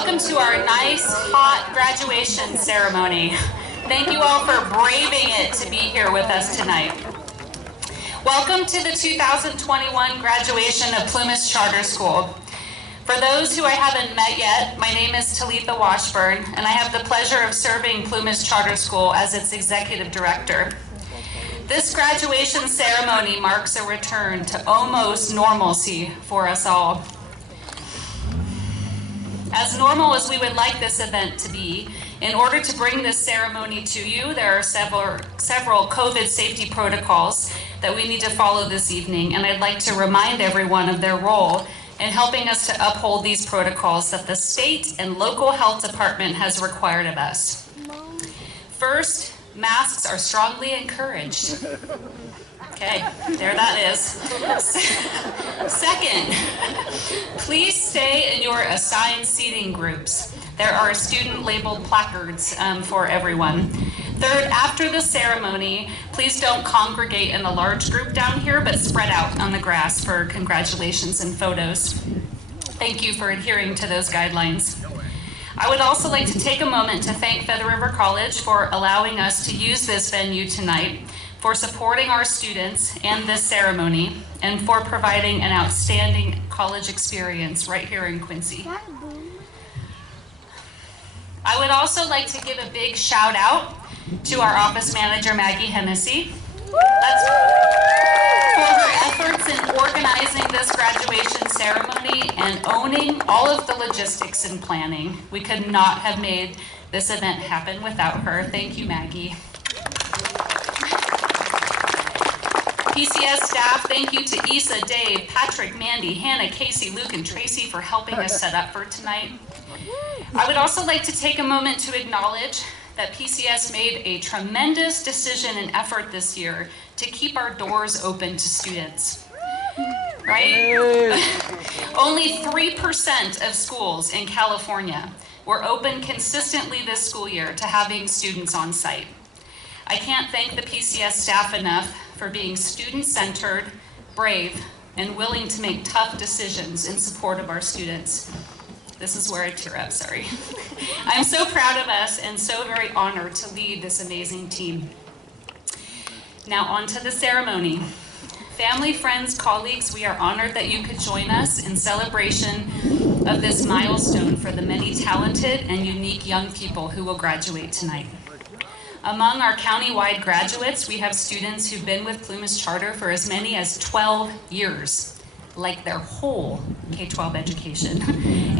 Welcome to our nice, hot graduation ceremony. Thank you all for braving it to be here with us tonight. Welcome to the 2021 graduation of Plumas Charter School. For those who I haven't met yet, my name is Talitha Washburn, and I have the pleasure of serving Plumas Charter School as its executive director. This graduation ceremony marks a return to almost normalcy for us all. As normal as we would like this event to be, in order to bring this ceremony to you, there are several COVID safety protocols that we need to follow this evening, and I'd like to remind everyone of their role in helping us to uphold these protocols that the state and local health department has required of us. First, masks are strongly encouraged. Okay, there that is. Second, please stay in your assigned seating groups. There are student-labeled placards for everyone. Third, after the ceremony, please don't congregate in a large group down here, but spread out on the grass for congratulations and photos. Thank you for adhering to those guidelines. I would also like to take a moment to thank Feather River College for allowing us to use this venue tonight, for supporting our students and this ceremony, and for providing an outstanding college experience right here in Quincy. I would also like to give a big shout out to our office manager, Maggie Hennessy, for her efforts in organizing this graduation ceremony and owning all of the logistics and planning. We could not have made this event happen without her. Thank you, Maggie. PCS staff, thank you to Issa, Dave, Patrick, Mandy, Hannah, Casey, Luke, and Tracy for helping us set up for tonight. I would also like to take a moment to acknowledge that PCS made a tremendous decision and effort this year to keep our doors open to students. Right? Only 3% of schools in California were open consistently this school year to having students on site. I can't thank the PCS staff enough for being student-centered, brave, and willing to make tough decisions in support of our students. This is where I tear up, sorry. I'm so proud of us and so very honored to lead this amazing team. Now on to the ceremony. Family, friends, colleagues, we are honored that you could join us in celebration of this milestone for the many talented and unique young people who will graduate tonight. Among our county-wide graduates, we have students who've been with Plumas Charter for as many as 12 years, like their whole K-12 education,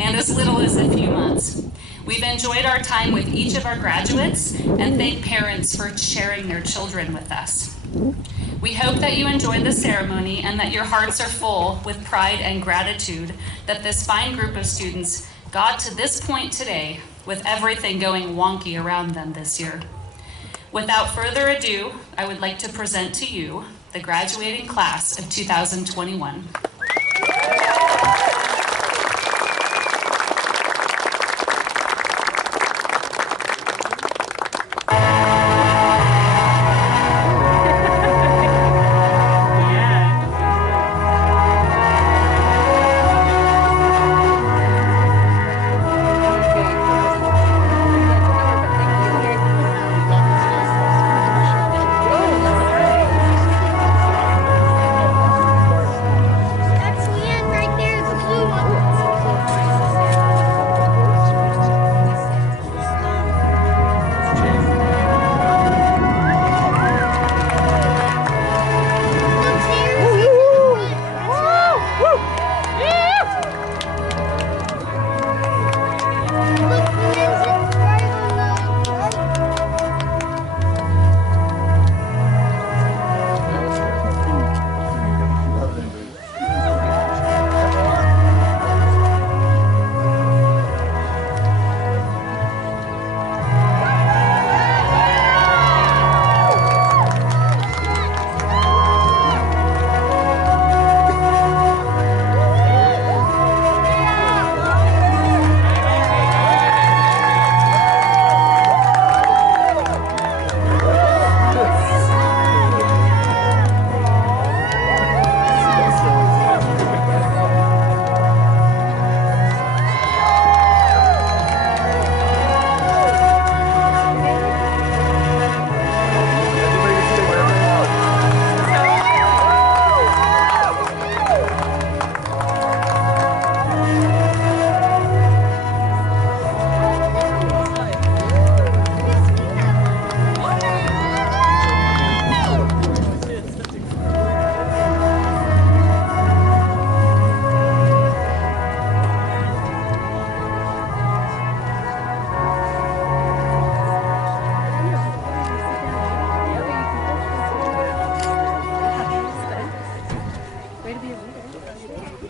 and as little as a few months. We've enjoyed our time with each of our graduates and thank parents for sharing their children with us. We hope that you enjoyed the ceremony and that your hearts are full with pride and gratitude that this fine group of students got to this point today with everything going wonky around them this year. Without further ado, I would like to present to you the graduating class of 2021.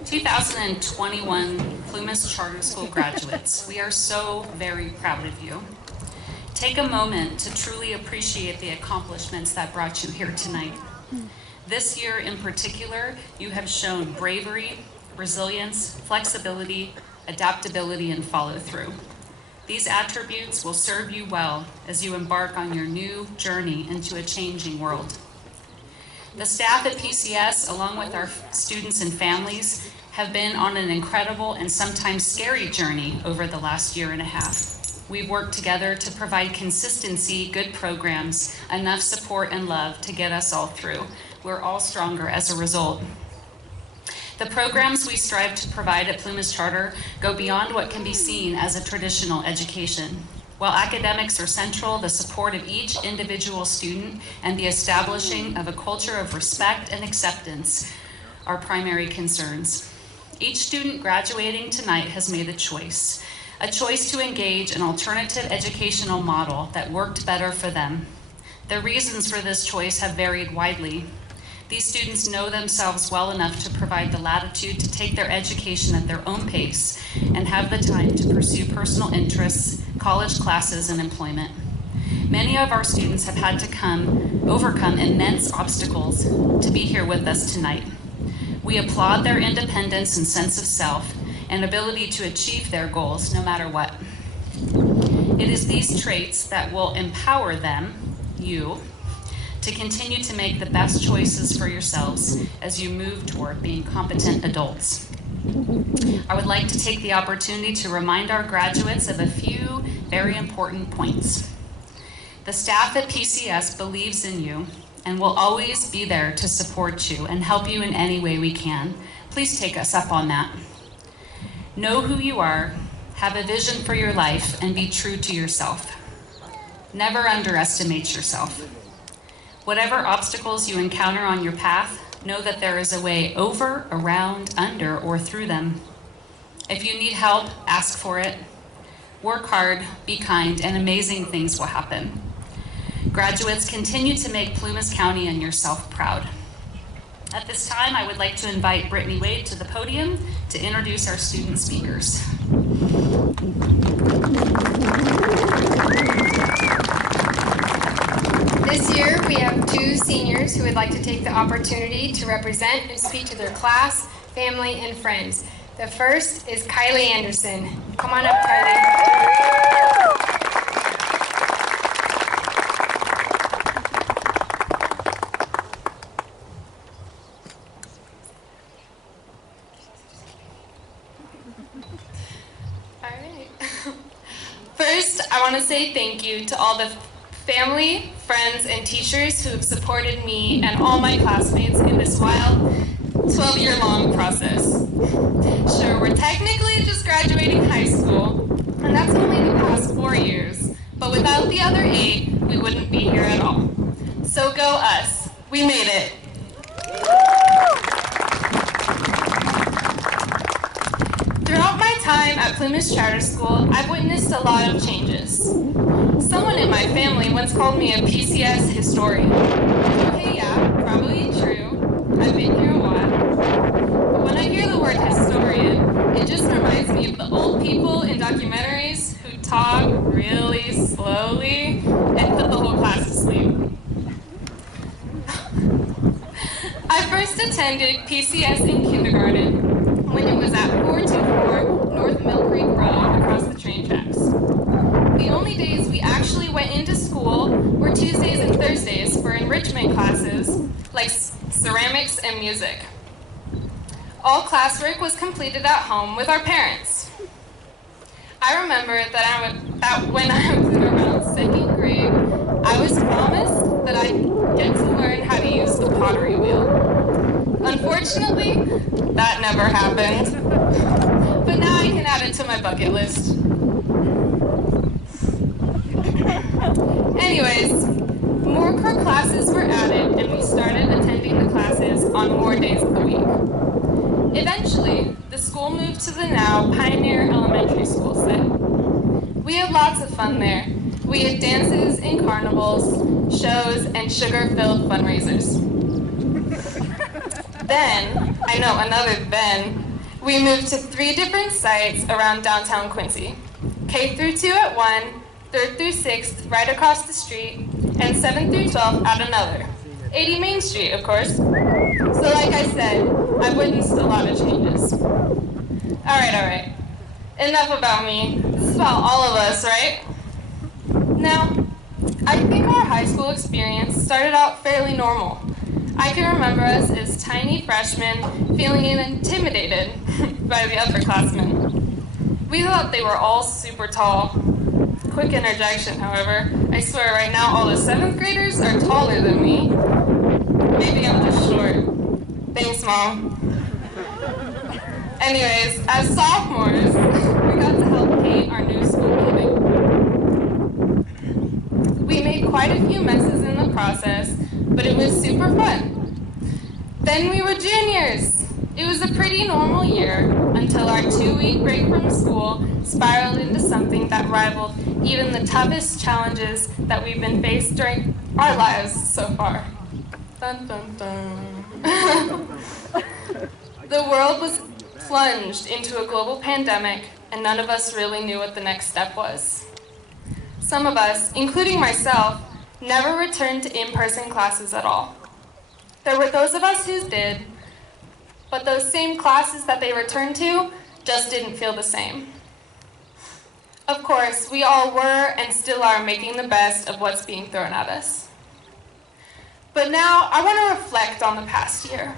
2021 Plumas Charter School graduates, we are so very proud of you. Take a moment to truly appreciate the accomplishments that brought you here tonight. This year in particular, you have shown bravery, resilience, flexibility, adaptability, and follow-through. These attributes will serve you well as you embark on your new journey into a changing world. The staff at PCS, along with our students and families, have been on an incredible and sometimes scary journey over the last year and a half. We've worked together to provide consistency, good programs, enough support and love to get us all through. We're all stronger as a result. The programs we strive to provide at Plumas Charter go beyond what can be seen as a traditional education. While academics are central, the support of each individual student and the establishing of a culture of respect and acceptance are primary concerns. Each student graduating tonight has made a choice to engage an alternative educational model that worked better for them. The reasons for this choice have varied widely. These students know themselves well enough to provide the latitude to take their education at their own pace and have the time to pursue personal interests, college classes, and employment. Many of our students have had to overcome immense obstacles to be here with us tonight. We applaud their independence and sense of self and ability to achieve their goals no matter what. It is these traits that will empower them, you, to continue to make the best choices for yourselves as you move toward being competent adults. I would like to take the opportunity to remind our graduates of a few very important points. The staff at PCS believes in you and will always be there to support you and help you in any way we can. Please take us up on that. Know who you are, have a vision for your life, and be true to yourself. Never underestimate yourself. Whatever obstacles you encounter on your path, know that there is a way over, around, under, or through them. If you need help, ask for it. Work hard, be kind, and amazing things will happen. Graduates, continue to make Plumas County and yourself proud. At this time, I would like to invite Brittany Wade to the podium to introduce our student speakers. This year, we have two seniors who would like to take the opportunity to represent and speak to their class, family, and friends. The first is Kylie Anderson. Come on up, Kylie. All right. First, I want to say thank you to all the family, friends, and teachers who have supported me and all my classmates in this wild 12-year-long process. Sure, we're technically just graduating high school, and that's only the past 4 years, but without the other 8, we wouldn't be here at all. So go us. We made it. Throughout my time at Plumas Charter School, I've witnessed a lot of changes. Someone in my family once called me a PCS historian. Okay, yeah, probably true. I've been here a while. But when I hear the word historian, it just reminds me of the old people in documentaries who talk really slowly and put the whole class to sleep. I first attended PCS in kindergarten when it was at 424 North Mill Creek Road across the train tracks. The only days we actually went into school were Tuesdays and Thursdays for enrichment classes like ceramics and music. All classwork was completed at home with our parents. I remember that when I was in around 2nd grade, I was promised that I'd get to learn how to use the pottery wheel. Unfortunately, that never happened. But now I can add it to my bucket list. Anyways, more core classes were added and we started attending the classes on more days of the week. Eventually, the school moved to the now Pioneer Elementary School site. We had lots of fun there. We had dances and carnivals, shows, and sugar-filled fundraisers. Then, I know, another then, We moved to 3 different sites around downtown Quincy. K through 2 at one, 3rd through 6th right across the street, and 7th through 12th at another. 80 Main Street, of course. So like I said, I've witnessed a lot of changes. All right. Enough about me. This is about all of us, right? Now, I think our high school experience started out fairly normal. I can remember us as tiny freshmen feeling intimidated by the upperclassmen. We thought they were all super tall. Quick interjection, however. I swear right now all the 7th graders are taller than me. Maybe I'm just short. Thanks, Mom. Anyways, as sophomores, we got to help paint our new school building. We made quite a few messes in the process, but it was super fun. Then we were juniors. It was a pretty normal year until our 2-week break from school spiraled into something that rivaled even the toughest challenges that we've been faced during our lives so far. Dun, dun, dun. The world was plunged into a global pandemic, and none of us really knew what the next step was. Some of us, including myself, never returned to in-person classes at all. There were those of us who did, but those same classes that they returned to just didn't feel the same. Of course, we all were and still are making the best of what's being thrown at us. But now, I want to reflect on the past year.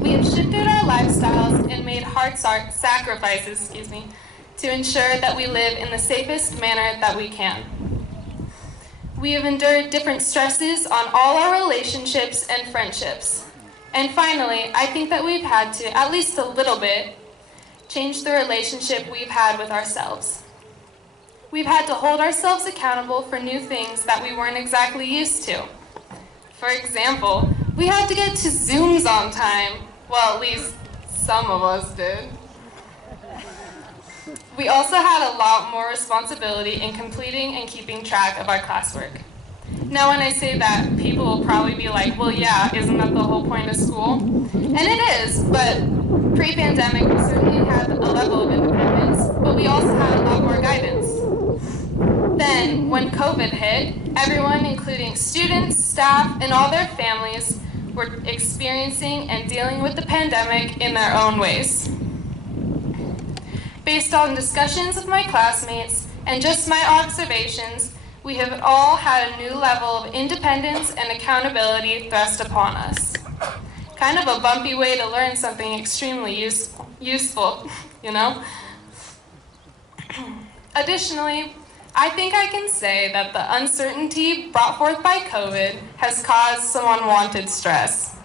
We have shifted our lifestyles and made hard sacrifices, to ensure that we live in the safest manner that we can. We have endured different stresses on all our relationships and friendships. And finally, I think that we've had to, at least a little bit, change the relationship we've had with ourselves. We've had to hold ourselves accountable for new things that we weren't exactly used to. For example, we had to get to Zooms on time. Well, at least some of us did. We also had a lot more responsibility in completing and keeping track of our classwork. Now, when I say that, people will probably be like, well, yeah, isn't that the whole point of school? And it is, but pre-pandemic, we certainly had a level of independence, but we also had a lot more guidance. Then, when COVID hit, everyone, including students, staff, and all their families, were experiencing and dealing with the pandemic in their own ways. Based on discussions with my classmates and just my observations, we have all had a new level of independence and accountability thrust upon us. Kind of a bumpy way to learn something extremely useful, you know? Additionally, I think I can say that the uncertainty brought forth by COVID has caused some unwanted stress.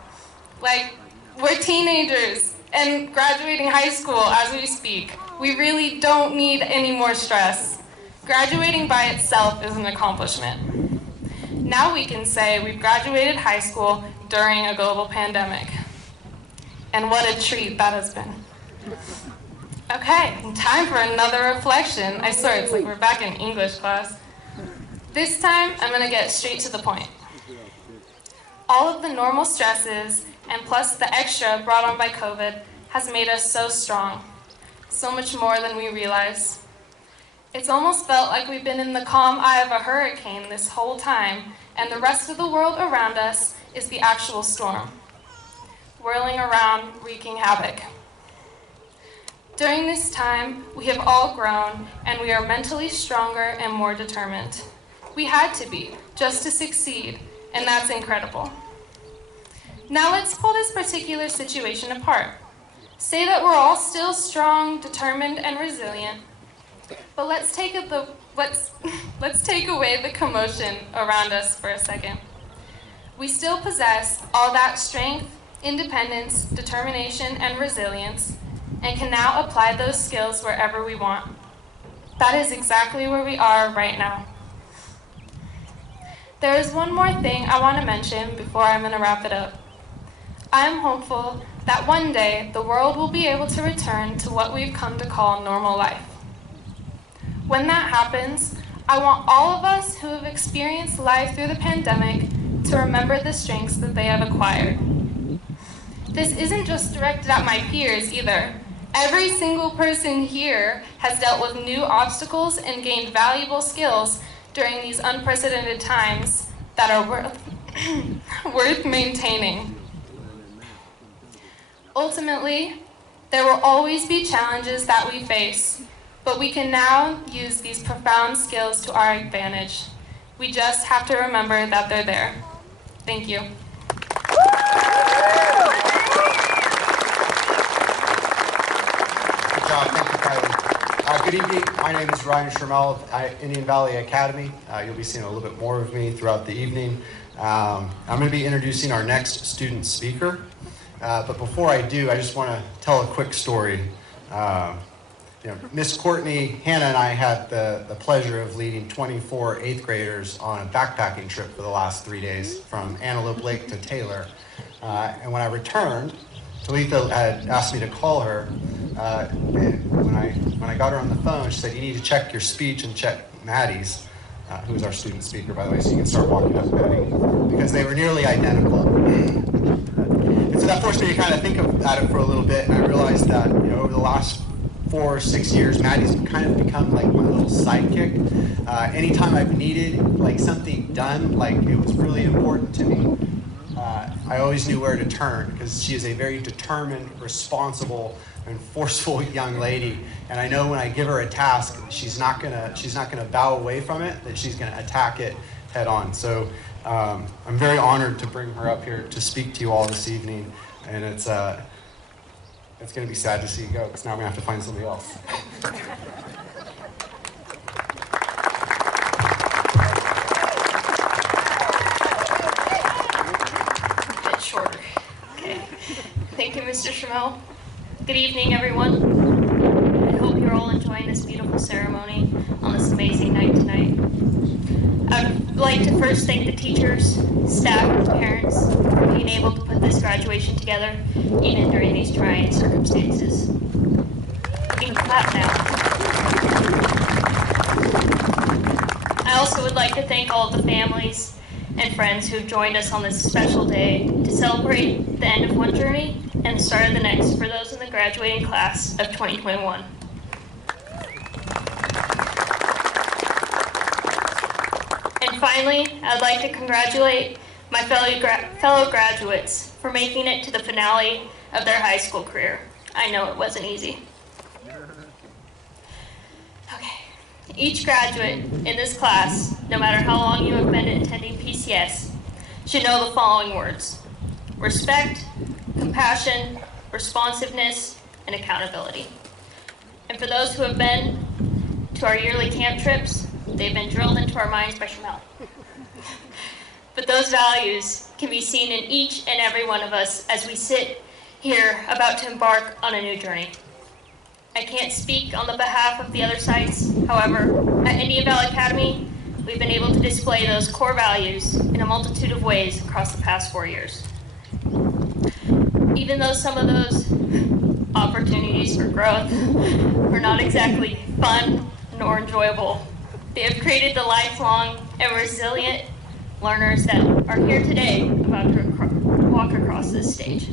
Like, we're teenagers and graduating high school as we speak. We really don't need any more stress. Graduating by itself is an accomplishment. Now we can say we've graduated high school during a global pandemic. And what a treat that has been. Okay, time for another reflection. I swear, it's like we're back in English class. This time, I'm gonna get straight to the point. All of the normal stresses, and plus the extra brought on by COVID, has made us so strong. So much more than we realize. It's almost felt like we've been in the calm eye of a hurricane this whole time, and the rest of the world around us is the actual storm, whirling around, wreaking havoc. During this time, we have all grown, and we are mentally stronger and more determined. We had to be, just to succeed, and that's incredible. Now let's pull this particular situation apart. Say that we're all still strong, determined, and resilient, but let's take away the commotion around us for a second. We still possess all that strength, independence, determination, and resilience, and can now apply those skills wherever we want. That is exactly where we are right now. There is one more thing I want to mention before I'm going to wrap it up. I am hopeful that one day the world will be able to return to what we've come to call normal life. When that happens, I want all of us who have experienced life through the pandemic to remember the strengths that they have acquired. This isn't just directed at my peers either. Every single person here has dealt with new obstacles and gained valuable skills during these unprecedented times that are worth maintaining. Ultimately, there will always be challenges that we face, but we can now use these profound skills to our advantage. We just have to remember that they're there. Thank you. Good job. Thank you, Kylie. Good evening. My name is Ryan Shermel of Indian Valley Academy. You'll be seeing a little bit more of me throughout the evening. I'm going to be introducing our next student speaker. But before I do, I just want to tell a quick story. Miss Courtney, Hannah, and I had the pleasure of leading 24 8th graders on a backpacking trip for the last 3 days from Antelope Lake to Taylor. And when I returned, Talitha had asked me to call her. And when I got her on the phone, she said, "You need to check your speech and check Maddie's," who is our student speaker, by the way, so you can start walking up Maddie, because they were nearly identical. And so that forced me to kind of think about it for a little bit, and I realized that over the last 4 or 6 years, Maddie's kind of become like my little sidekick. Anytime I've needed like something done, like it was really important to me, I always knew where to turn, because she is a very determined, responsible, and forceful young lady. And I know when I give her a task, she's not gonna bow away from it, that she's gonna attack it head on. So I'm very honored to bring her up here to speak to you all this evening. And it's gonna be sad to see you go, because now I'm gonna have to find somebody else. Shorter. Okay. Thank you, Mr. Shermel. Good evening, everyone. I hope you're all enjoying this beautiful ceremony on this amazing night tonight. I'd like to first thank the teachers, staff, and parents for being able to put this graduation together, even during these trying circumstances. You can clap now. I also would like to thank all of the families and friends who've joined us on this special day to celebrate the end of one journey and the start of the next for those in the graduating class of 2021. And finally, I'd like to congratulate my fellow graduates for making it to the finale of their high school career. I know it wasn't easy. Each graduate in this class, no matter how long you have been attending PCS, should know the following words: respect, compassion, responsiveness, and accountability. And for those who have been to our yearly camp trips, they've been drilled into our minds by Shermel. But those values can be seen in each and every one of us as we sit here about to embark on a new journey. I can't speak on the behalf of the other sites. However, at Indian Valley Academy, we've been able to display those core values in a multitude of ways across the past 4 years. Even though some of those opportunities for growth were not exactly fun nor enjoyable, they have created the lifelong and resilient learners that are here today about to walk across this stage.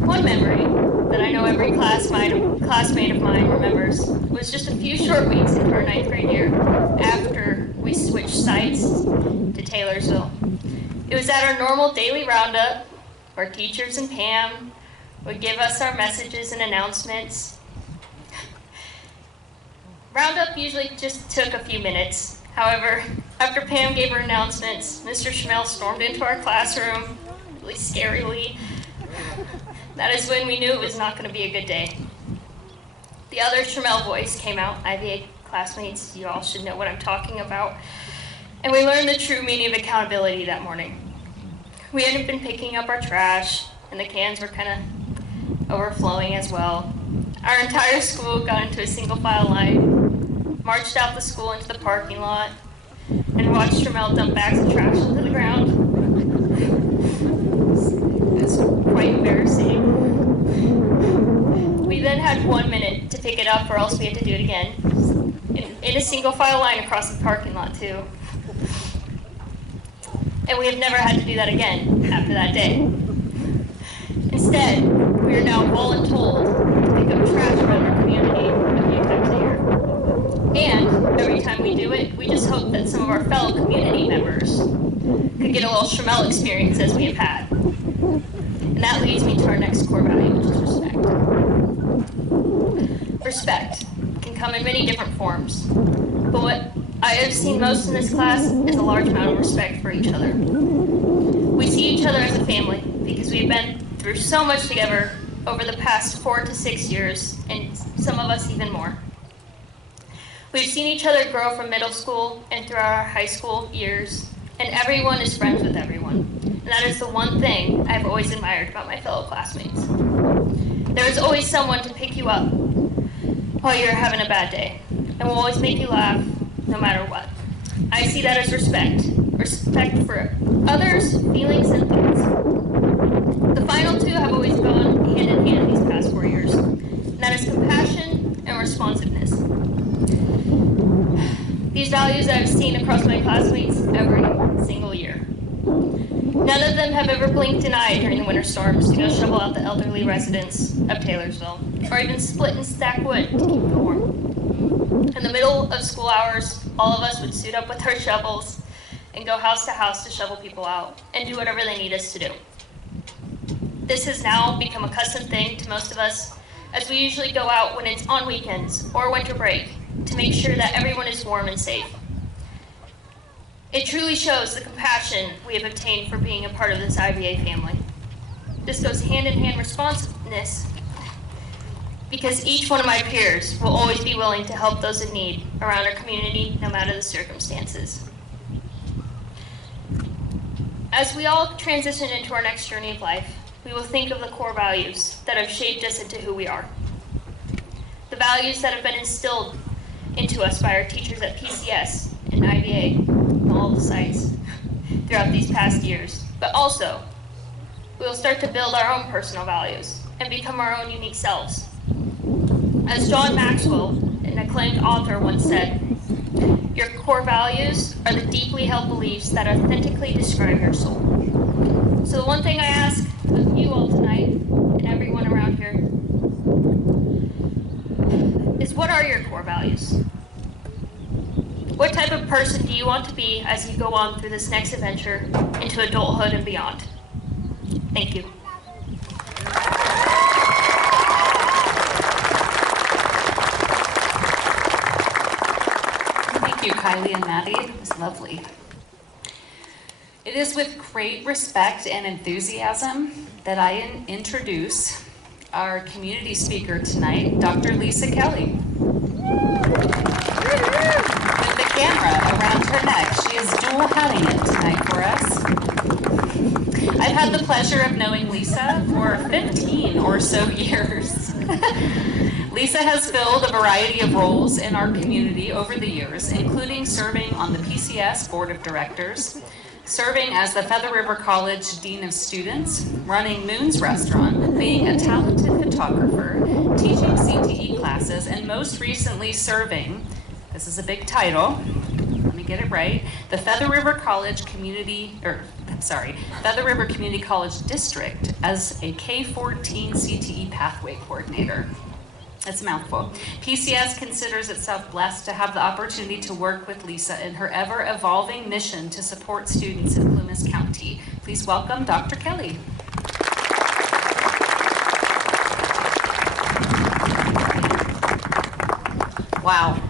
One memory that I know every classmate of mine remembers was just a few short weeks into our 9th grade year after we switched sites to Taylorsville. It was at our normal daily roundup where teachers and Pam would give us our messages and announcements. Roundup usually just took a few minutes. However, after Pam gave her announcements, Mr. Shermel stormed into our classroom, really scarily. That is when we knew it was not going to be a good day. The other Shermel voice came out. IVA classmates, you all should know what I'm talking about. And we learned the true meaning of accountability that morning. We had been picking up our trash, and the cans were kind of overflowing as well. Our entire school got into a single file line, marched out the school into the parking lot, and watched Shermel dump bags of trash into the ground. It was quite embarrassing. We then had 1 minute to pick it up, or else we had to do it again. In a single file line across the parking lot, too. And we have never had to do that again after that day. Instead, we are now voluntold our fellow community members could get a little Schmel experience as we have had. And that leads me to our next core value, which is respect. Respect can come in many different forms, but what I have seen most in this class is a large amount of respect for each other. We see each other as a family because we've been through so much together over the past 4 to 6 years, and some of us even more. We've seen each other grow from middle school and throughout our high school years, and everyone is friends with everyone. And that is the one thing I've always admired about my fellow classmates. There is always someone to pick you up while you're having a bad day, and will always make you laugh no matter what. I see that as respect. Respect for others' feelings and thoughts. The final two have always gone hand in hand these past 4 years, and that is compassion and responsiveness. These values I've seen across my classmates every single year. None of them have ever blinked an eye during the winter storms to go shovel out the elderly residents of Taylorsville, or even split and stack wood to keep them warm. In the middle of school hours, all of us would suit up with our shovels and go house to house to shovel people out and do whatever they need us to do. This has now become a custom thing to most of us, as we usually go out when it's on weekends or winter break to make sure that everyone is warm and safe. It truly shows the compassion we have obtained for being a part of this IVA family. This goes hand in hand responsiveness, because each one of my peers will always be willing to help those in need around our community, no matter the circumstances. As we all transition into our next journey of life, we will think of the core values that have shaped us into who we are. The values that have been instilled into us by our teachers at PCS and IVA, and all the sites throughout these past years. But also, we will start to build our own personal values and become our own unique selves. As John Maxwell, an acclaimed author, once said, your core values are the deeply held beliefs that authentically describe your soul. So the one thing I ask of you all tonight, and everyone around here, is what are your core values? What type of person do you want to be as you go on through this next adventure into adulthood and beyond? Thank you. Thank you, Kylie and Maddie. It was lovely. It is with great respect and enthusiasm that I introduce our community speaker tonight, Dr. Lisa Kelly. With the camera around her neck, she is dual hatting it tonight for us. I've had the pleasure of knowing Lisa for 15 or so years. Lisa has filled a variety of roles in our community over the years, including serving on the PCS Board of Directors, serving as the Feather River College Dean of Students, running Moon's Restaurant, being a talented photographer, teaching CTE classes, and most recently serving, this is a big title, let me get it right, the Feather River Community College District as a K-14 CTE pathway coordinator. That's a mouthful. PCS considers itself blessed to have the opportunity to work with Lisa in her ever-evolving mission to support students in Plumas County. Please welcome Dr. Kelly. Wow.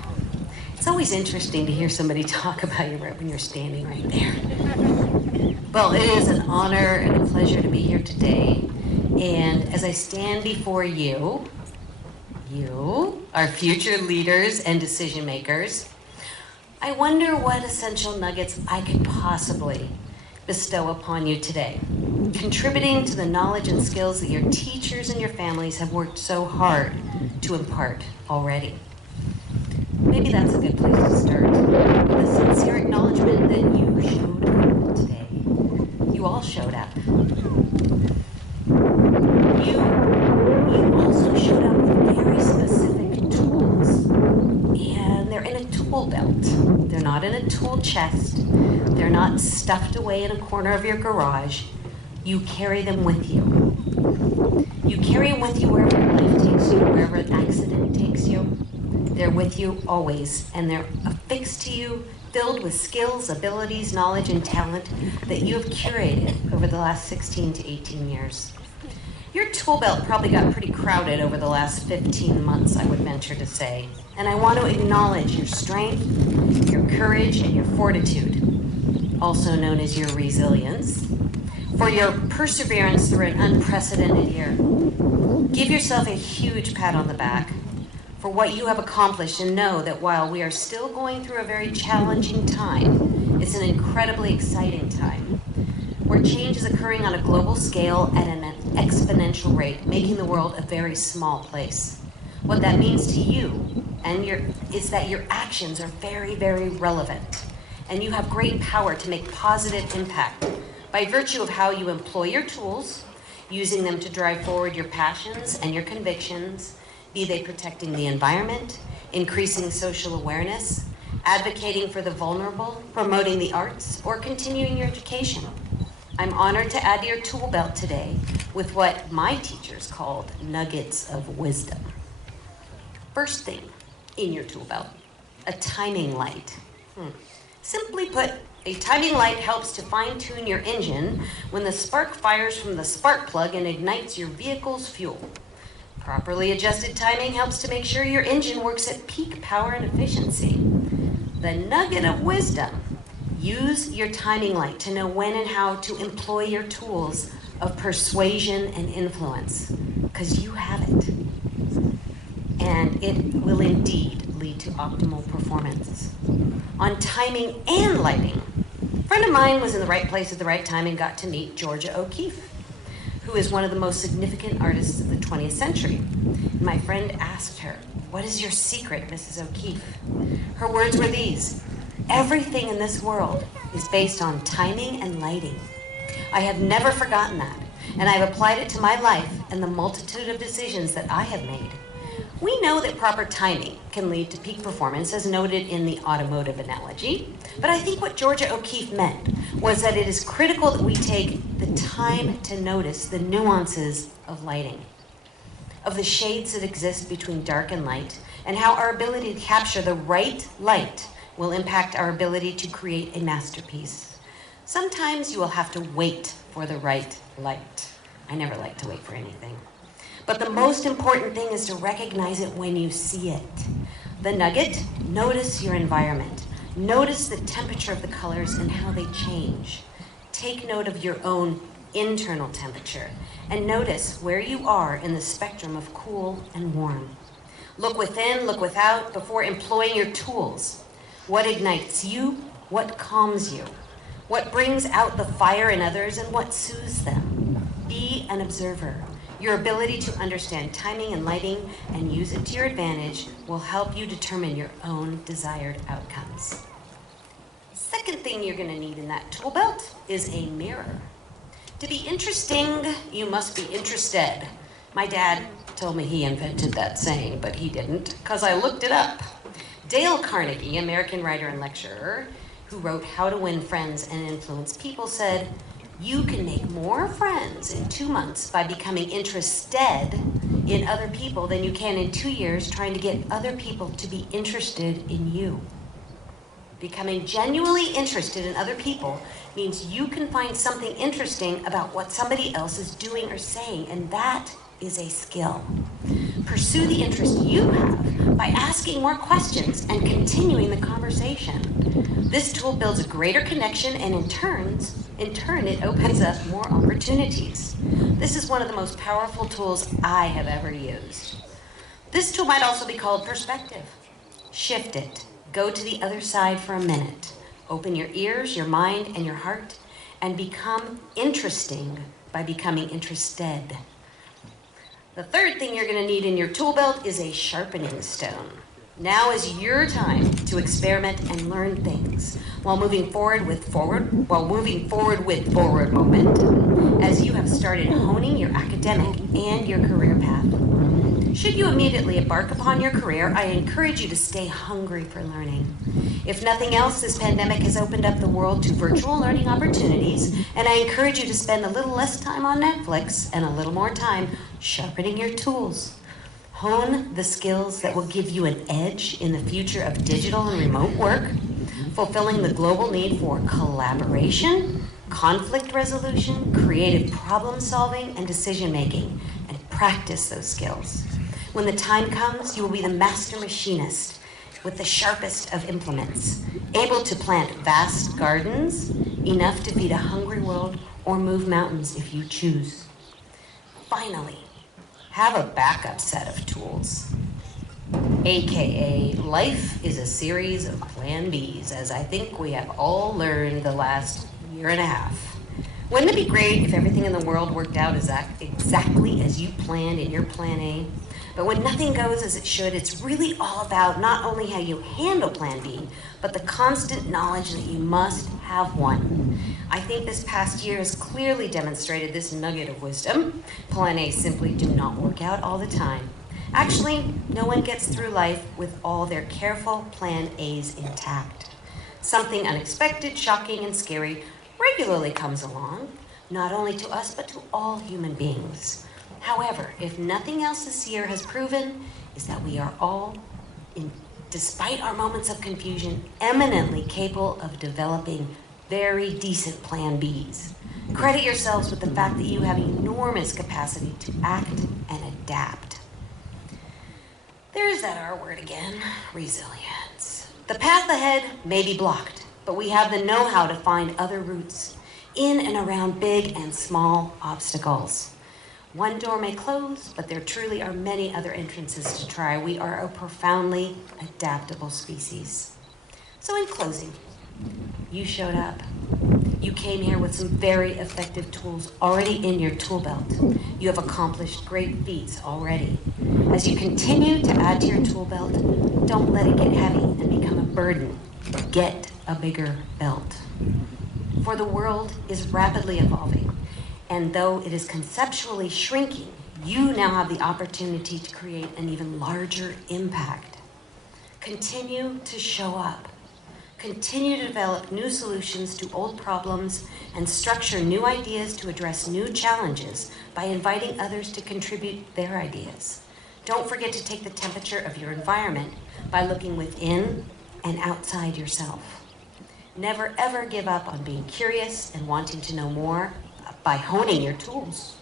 It's always interesting to hear somebody talk about you right when you're standing right there. Well, it is an honor and a pleasure to be here today. And as I stand before you, our future leaders and decision makers, I wonder what essential nuggets I could possibly bestow upon you today, contributing to the knowledge and skills that your teachers and your families have worked so hard to impart already. Maybe that's a good place to start, with a sincere acknowledgement that you showed up today. You all showed up. You also showed up with very specific tools, and they're in a tool belt. They're not in a tool chest. They're not stuffed away in a corner of your garage. You carry them with you. You carry them with you wherever life takes you, wherever an accident takes you. They're with you always, and they're affixed to you filled with skills, abilities, knowledge, and talent that you have curated over the last 16 to 18 years. Your tool belt probably got pretty crowded over the last 15 months, I would venture to say. And I want to acknowledge your strength, your courage, and your fortitude, also known as your resilience, for your perseverance through an unprecedented year. Give yourself a huge pat on the back for what you have accomplished, and know that while we are still going through a very challenging time, it's an incredibly exciting time, where change is occurring on a global scale at an exponential rate, making the world a very small place. What that means to you is that your actions are very, very relevant, and you have great power to make positive impact by virtue of how you employ your tools, using them to drive forward your passions and your convictions, be they protecting the environment, increasing social awareness, advocating for the vulnerable, promoting the arts, or continuing your education. I'm honored to add to your tool belt today with what my teachers called nuggets of wisdom. First thing in your tool belt, a timing light. Simply put, a timing light helps to fine-tune your engine when the spark fires from the spark plug and ignites your vehicle's fuel. Properly adjusted timing helps to make sure your engine works at peak power and efficiency. The nugget of wisdom: use your timing light to know when and how to employ your tools of persuasion and influence, because you have it. And it will indeed lead to optimal performance. On timing and lighting, a friend of mine was in the right place at the right time and got to meet Georgia O'Keeffe, who is one of the most significant artists of the 20th century. My friend asked her, "What is your secret, Mrs. O'Keeffe?" Her words were these: "Everything in this world is based on timing and lighting." I have never forgotten that, and I've applied it to my life and the multitude of decisions that I have made. We know that proper timing can lead to peak performance, as noted in the automotive analogy, but I think what Georgia O'Keeffe meant was that it is critical that we take the time to notice the nuances of lighting, of the shades that exist between dark and light, and how our ability to capture the right light will impact our ability to create a masterpiece. Sometimes you will have to wait for the right light. I never like to wait for anything. But the most important thing is to recognize it when you see it. The nugget: notice your environment. Notice the temperature of the colors and how they change. Take note of your own internal temperature and notice where you are in the spectrum of cool and warm. Look within, look without before employing your tools. What ignites you? What calms you? What brings out the fire in others and what soothes them? Be an observer. Your ability to understand timing and lighting and use it to your advantage will help you determine your own desired outcomes. Second thing you're going to need in that tool belt is a mirror. To be interesting, you must be interested. My dad told me he invented that saying, but he didn't, because I looked it up. Dale Carnegie, American writer and lecturer, who wrote How to Win Friends and Influence People, said, "You can make more friends in 2 months by becoming interested in other people than you can in 2 years trying to get other people to be interested in you." Becoming genuinely interested in other people means you can find something interesting about what somebody else is doing or saying, and that is a skill. Pursue the interest you have by asking more questions and continuing the conversation. This tool builds a greater connection, and in turn, it opens up more opportunities. This is one of the most powerful tools I have ever used. This tool might also be called perspective. Shift it. Go to the other side for a minute. Open your ears, your mind, and your heart, and become interesting by becoming interested. The third thing you're going to need in your tool belt is a sharpening stone. Now is your time to experiment and learn things while moving forward with forward momentum, as you have started honing your academic and your career path. Should you immediately embark upon your career, I encourage you to stay hungry for learning. If nothing else, this pandemic has opened up the world to virtual learning opportunities, and I encourage you to spend a little less time on Netflix and a little more time sharpening your tools. Hone the skills that will give you an edge in the future of digital and remote work. fulfilling the global need for collaboration, conflict resolution, creative problem solving, and decision making, and practice those skills. When the time comes, you will be the master machinist with the sharpest of implements, able to plant vast gardens, enough to feed a hungry world, or move mountains if you choose. Finally, have a backup set of tools. AKA, life is a series of plan Bs, as I think we have all learned the last year and a half. Wouldn't it be great if everything in the world worked out exactly as you planned in your plan A? But when nothing goes as it should, it's really all about not only how you handle plan B, but the constant knowledge that you must have one. I think this past year has clearly demonstrated this nugget of wisdom. Plan A's simply do not work out all the time. Actually, no one gets through life with all their careful plan A's intact. Something unexpected, shocking, and scary regularly comes along, not only to us, but to all human beings. However, if nothing else this year has proven, is that we are all, despite our moments of confusion, eminently capable of developing very decent plan Bs. Credit yourselves with the fact that you have enormous capacity to act and adapt. There's that R word again, resilience. The path ahead may be blocked, but we have the know-how to find other routes in and around big and small obstacles. One door may close, but there truly are many other entrances to try. We are a profoundly adaptable species. So in closing, you showed up. You came here with some very effective tools already in your tool belt. You have accomplished great feats already. As you continue to add to your tool belt, don't let it get heavy and become a burden. Get a bigger belt. For the world is rapidly evolving. And though it is conceptually shrinking, you now have the opportunity to create an even larger impact. Continue to show up. Continue to develop new solutions to old problems and structure new ideas to address new challenges by inviting others to contribute their ideas. Don't forget to take the temperature of your environment by looking within and outside yourself. Never ever give up on being curious and wanting to know more by honing your tools.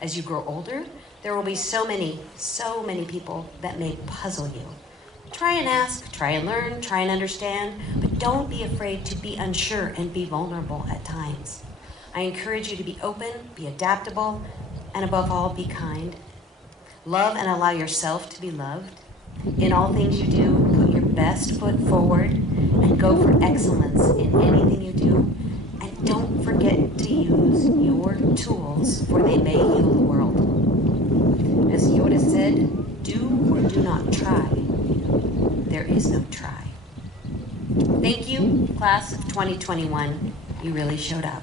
As you grow older, there will be so many people that may puzzle you. Try and ask, try and learn, try and understand, but don't be afraid to be unsure and be vulnerable at times. I encourage you to be open, be adaptable, and above all, be kind. Love and allow yourself to be loved. In all things you do, put your best foot forward and go for excellence in anything you do. And don't forget to use your tools, for they may heal the world. As Yoda said, do or do not try. There is no try. Thank you, class of 2021. You really showed up.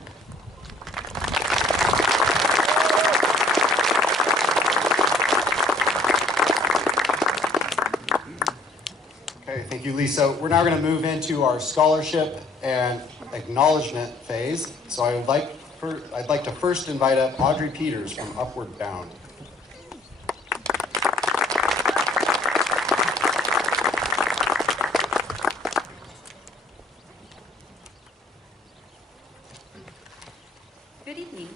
Okay, thank you, Lisa. We're now going to move into our scholarship and acknowledgement phase. So I'd like to first invite up Audrey Peters from Upward Bound. Good evening.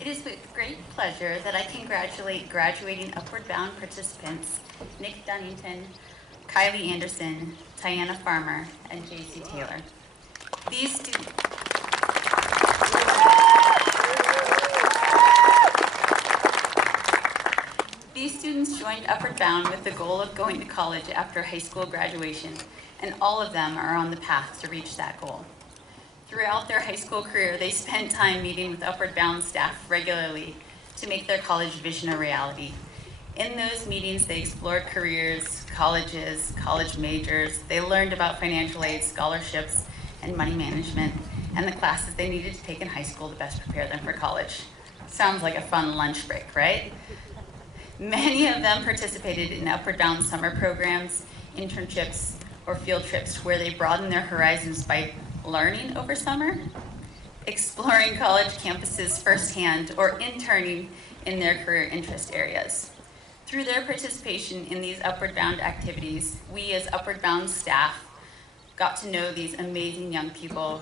It is with great pleasure that I congratulate graduating Upward Bound participants Nick Dunnington, Kylie Anderson, Tiana Farmer, and JC Taylor. These students joined Upward Bound with the goal of going to college after high school graduation, and all of them are on the path to reach that goal. Throughout their high school career, they spent time meeting with Upward Bound staff regularly to make their college vision a reality. In those meetings, they explored careers, colleges, college majors. They learned about financial aid, scholarships, and money management, and the classes they needed to take in high school to best prepare them for college. Sounds like a fun lunch break, right? Many of them participated in Upward Bound summer programs, internships, or field trips where they broadened their horizons by learning over summer, exploring college campuses firsthand, or interning in their career interest areas. Through their participation in these Upward Bound activities, we as Upward Bound staff got to know these amazing young people,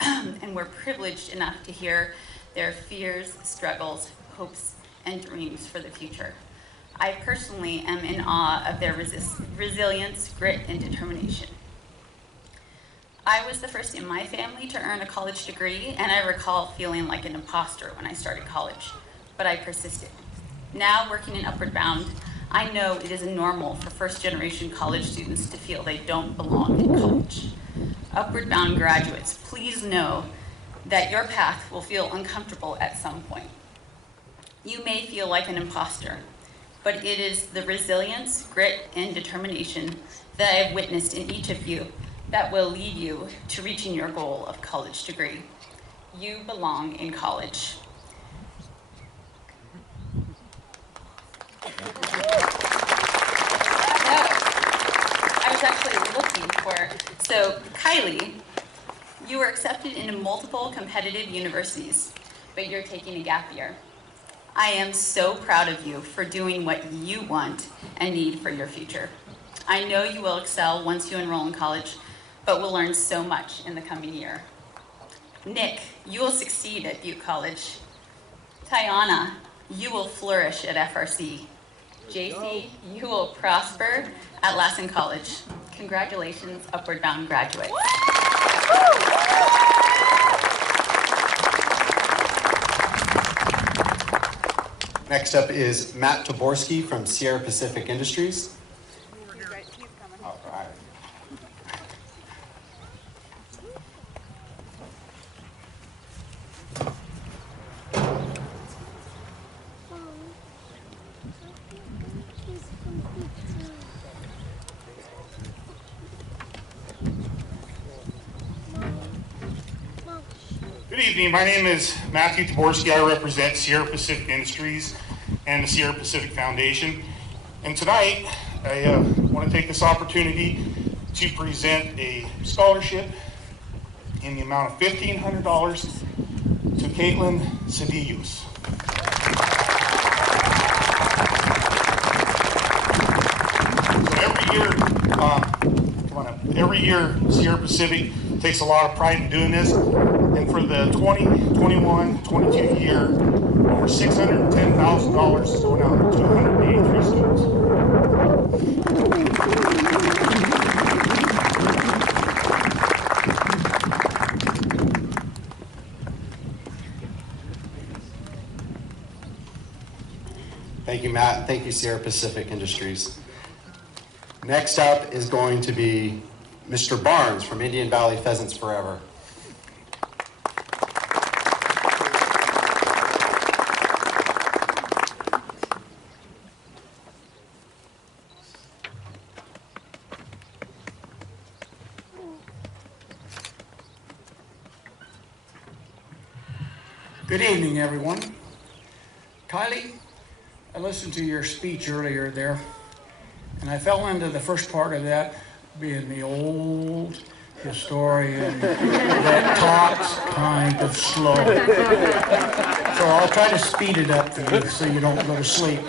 and were privileged enough to hear their fears, struggles, hopes, and dreams for the future. I personally am in awe of their resilience, grit, and determination. I was the first in my family to earn a college degree, and I recall feeling like an imposter when I started college, but I persisted. Now, working in Upward Bound, I know it is normal for first-generation college students to feel they don't belong in college. Upward Bound graduates, please know that your path will feel uncomfortable at some point. You may feel like an imposter, but it is the resilience, grit, and determination that I have witnessed in each of you that will lead you to reaching your goal of college degree. You belong in college. I was actually looking for, so Kylie, you were accepted into multiple competitive universities, but you're taking a gap year. I am so proud of you for doing what you want and need for your future. I know you will excel once you enroll in college, but will learn so much in the coming year. Nick, you will succeed at Butte College. Tiana, you will flourish at FRC. JC, you will prosper at Lassen College. Congratulations, Upward Bound graduates. Next up is Matt Taborski from Sierra Pacific Industries. All right. Good evening. My name is Matthew Taborski. I represent Sierra Pacific Industries and the Sierra Pacific Foundation. And tonight, I want to take this opportunity to present a scholarship in the amount of $1,500 to Caitlin Cedillos. So every year, Sierra Pacific takes a lot of pride in doing this. And for the 2021-22 year, over $610,000 is going out to 283 students. Thank you, Matt. Thank you, Sierra Pacific Industries. Next up is going to be Mr. Barnes from Indian Valley Pheasants Forever. Good evening, everyone. Kylie, I listened to your speech earlier there, and I fell into the first part of that, being the old historian that talks kind of slow. So I'll try to speed it up for you so you don't go to sleep.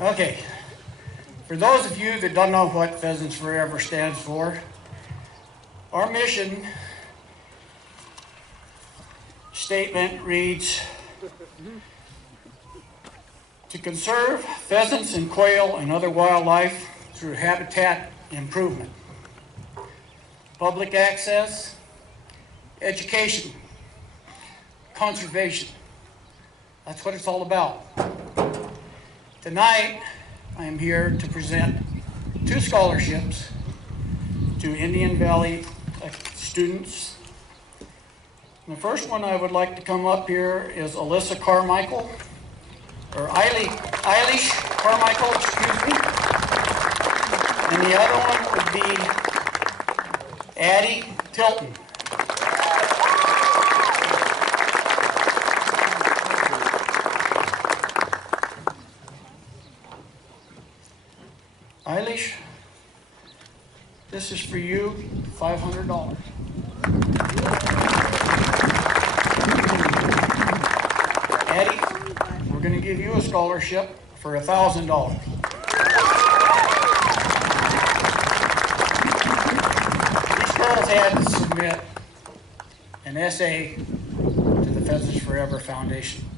Okay, for those of you that don't know what Pheasants Forever stands for, our mission statement reads, to conserve pheasants and quail and other wildlife through habitat improvement, public access, education, conservation. That's what it's all about. Tonight, I am here to present 2 scholarships to Indian Valley students. The first one I would like to come up here is Alyssa Carmichael, or Eilish Carmichael, excuse me. And the other one would be Addie Tilton. Eilish, this is for you, $500. Addie, we're going to give you a scholarship for $1,000. both had to submit an essay to the Feathers Forever Foundation.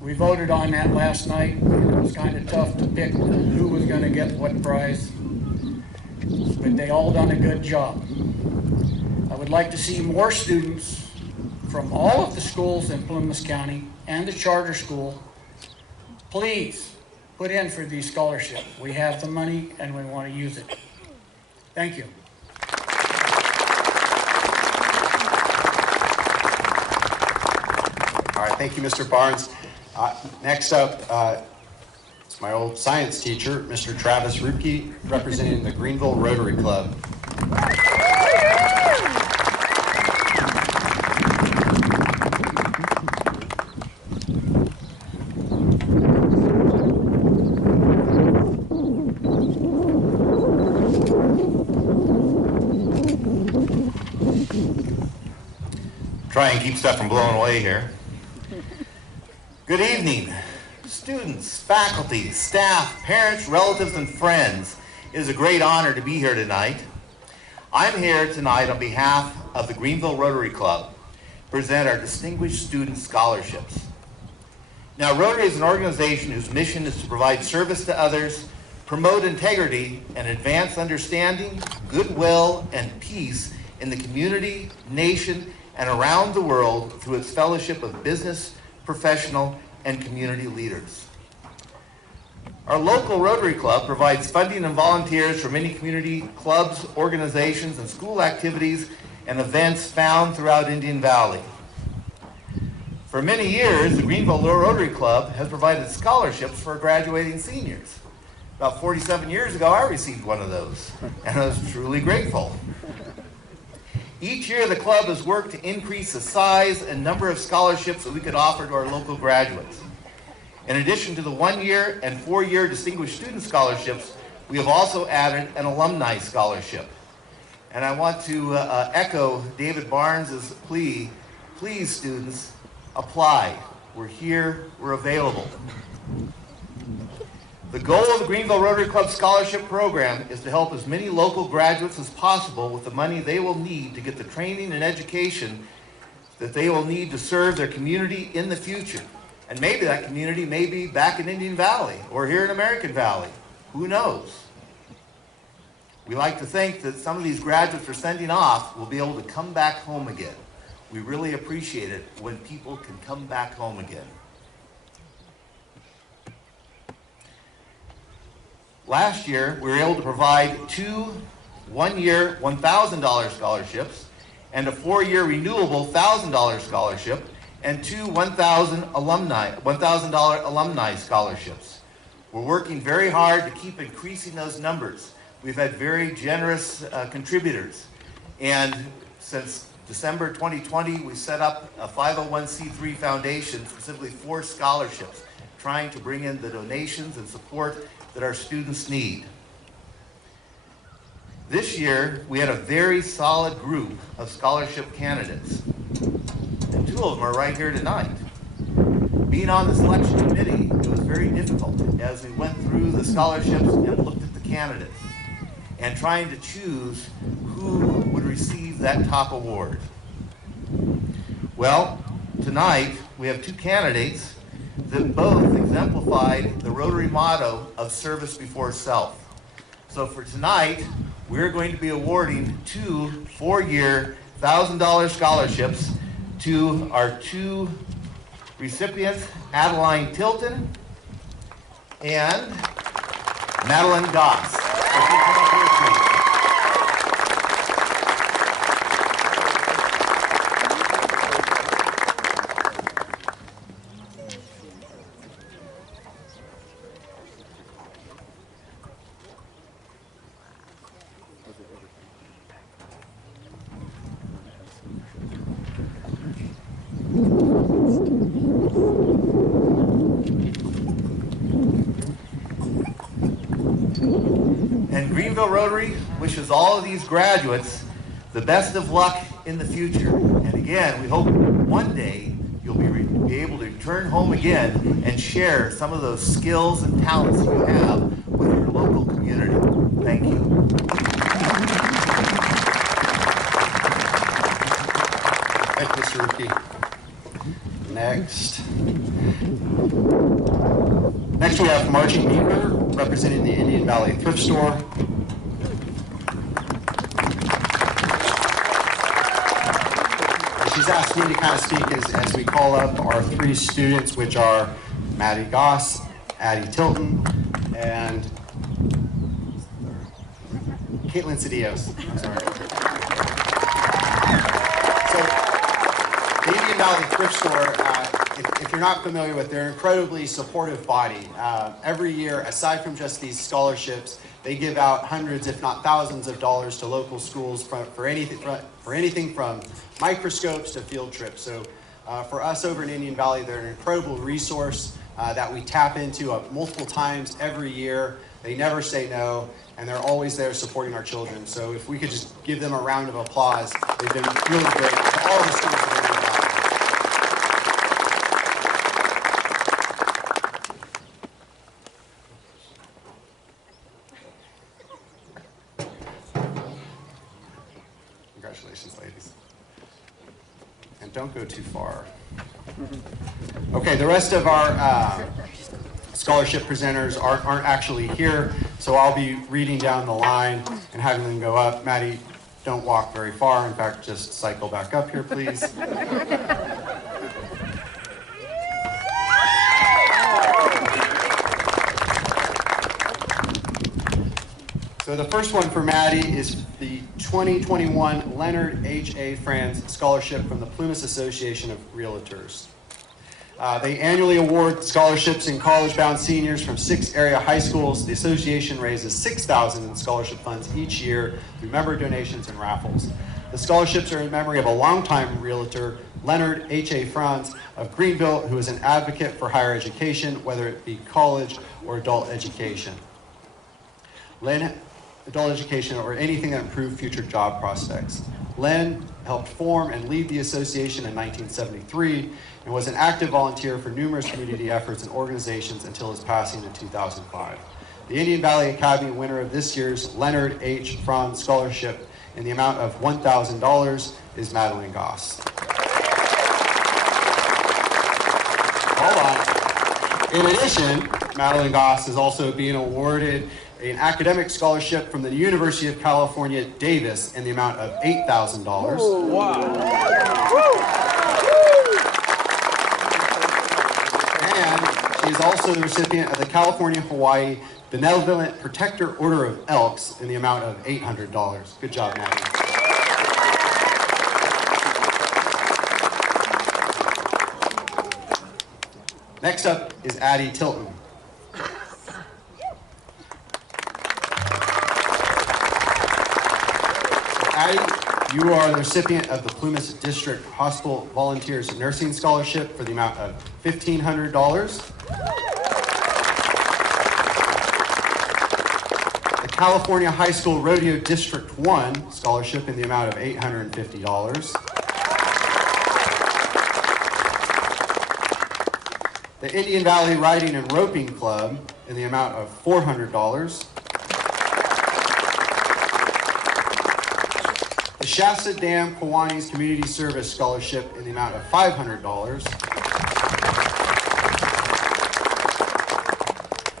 We voted on that last night, and it was kind of tough to pick who was going to get what prize, but they all done a good job. I would like to see more students from all of the schools in Plumas County and the charter school, please put in for these scholarships. We have the money and we want to use it. Thank you. All right, thank you, Mr. Barnes. Next up, it's my old science teacher, Mr. Travis Rupke, representing the Greenville Rotary Club. Try and keep stuff from blowing away here. Good evening, students, faculty, staff, parents, relatives, and friends. It is a great honor to be here tonight. I'm here tonight on behalf of the Greenville Rotary Club to present our Distinguished Student Scholarships. Now, Rotary is an organization whose mission is to provide service to others, promote integrity, and advance understanding, goodwill, and peace in the community, nation, and around the world through its fellowship of business, professional, and community leaders. Our local Rotary Club provides funding and volunteers for many community clubs, organizations, and school activities and events found throughout Indian Valley. For many years, the Greenville Rotary Club has provided scholarships for graduating seniors. About 47 years ago, I received one of those, and I was truly grateful. Each year, the club has worked to increase the size and number of scholarships that we could offer to our local graduates. In addition to the 1-year and 4-year Distinguished Student Scholarships, we have also added an Alumni Scholarship. And I want to echo David Barnes' plea, please students, apply. We're here, we're available. The goal of the Greenville Rotary Club Scholarship Program is to help as many local graduates as possible with the money they will need to get the training and education that they will need to serve their community in the future. And maybe that community may be back in Indian Valley or here in American Valley. Who knows? We like to think that some of these graduates we're sending off will be able to come back home again. We really appreciate it when people can come back home again. Last year, we were able to provide 2 1-year $1,000 scholarships and a 4-year renewable $1,000 scholarship and 2 $1,000 alumni scholarships. We're working very hard to keep increasing those numbers. We've had very generous contributors, and since December 2020, we set up a 501c3 foundation specifically for scholarships, trying to bring in the donations and support that our students need. This year, we had a very solid group of scholarship candidates, and 2 of them are right here tonight. Being on the selection committee, it was very difficult as we went through the scholarships and looked at the candidates and trying to choose who would receive that top award. Well, tonight, we have 2 candidates that both exemplified the Rotary motto of service before self. So for tonight, we're going to be awarding 2 4-year $1,000 scholarships to our 2 recipients, Adeline Tilton and Madeline Goss. So please come up here, please. And Greenville Rotary wishes all of these graduates the best of luck in the future. And again, we hope one day you'll be able to return home again and share some of those skills and talents that you have with your local community. Thank you. right, Mr. Rookie. Next we have Marshy Meeper, representing the Indian Valley Thrift Store. She's asked me to kind of speak as we call up our three students, which are Maddie Goss, Addie Tilton, and Caitlin Cedillos. I'm sorry. So, the Indian Valley Thrift Store, if you're not familiar with, they're an incredibly supportive body. Every year, aside from just these scholarships, they give out hundreds, if not thousands, of dollars to local schools for anything from microscopes to field trips. So for us over in Indian Valley, they're an incredible resource that we tap into multiple times every year. They never say no, and they're always there supporting our children. So if we could just give them a round of applause, they've been really great to all the students of Indian Valley. Congratulations, ladies. And don't go too far. Okay, the rest of our scholarship presenters aren't actually here, so I'll be reading down the line and having them go up. Maddie, don't walk very far. In fact, just cycle back up here, please. So the first one for Maddie is the 2021 Leonard H.A. Franz Scholarship from the Plumas Association of Realtors. They annually award scholarships in college-bound seniors from 6 area high schools. The association raises $6,000 in scholarship funds each year through member donations and raffles. The scholarships are in memory of a longtime realtor, Leonard H.A. Franz of Greenville, who is an advocate for higher education, whether it be college or adult education. Adult education or anything that improved future job prospects. Len helped form and lead the association in 1973 and was an active volunteer for numerous community efforts and organizations until his passing in 2005. The Indian Valley Academy winner of this year's Leonard H. Franz Scholarship in the amount of $1,000 is Adeline Goss. Hold on. In addition, Adeline Goss is also being awarded an academic scholarship from the University of California, Davis, in the amount of $8,000. Wow. And she is also the recipient of the California-Hawaii Benevolent Protector Order of Elks in the amount of $800. Good job, Maddie. Next up is Addie Tilton. Addie, you are the recipient of the Plumas District Hospital Volunteers Nursing Scholarship for the amount of $1,500. The California High School Rodeo District 1 Scholarship in the amount of $850. The Indian Valley Riding and Roping Club in the amount of $400. The Shasta Dam Kiwanis Community Service Scholarship in the amount of $500.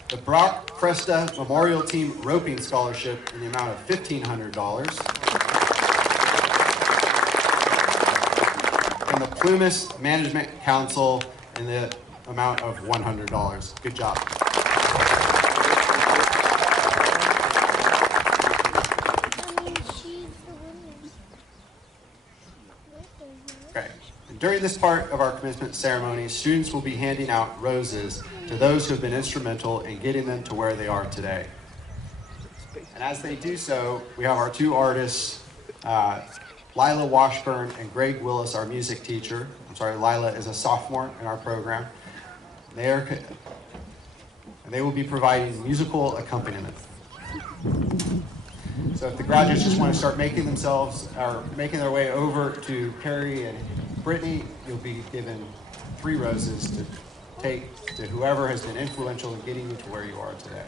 The Brock Cresta Memorial Team Roping Scholarship in the amount of $1,500. And the Plumas Management Council in the amount of $100. Good job. Okay. And during this part of our commencement ceremony, students will be handing out roses to those who have been instrumental in getting them to where they are today. And as they do so, we have our two artists, Lila Washburn and Greg Willis, our music teacher. I'm sorry, Lila is a sophomore in our program. They will be providing musical accompaniment. So if the graduates just want to start making their way over to Carrie and Brittany, you'll be given 3 roses to take to whoever has been influential in getting you to where you are today.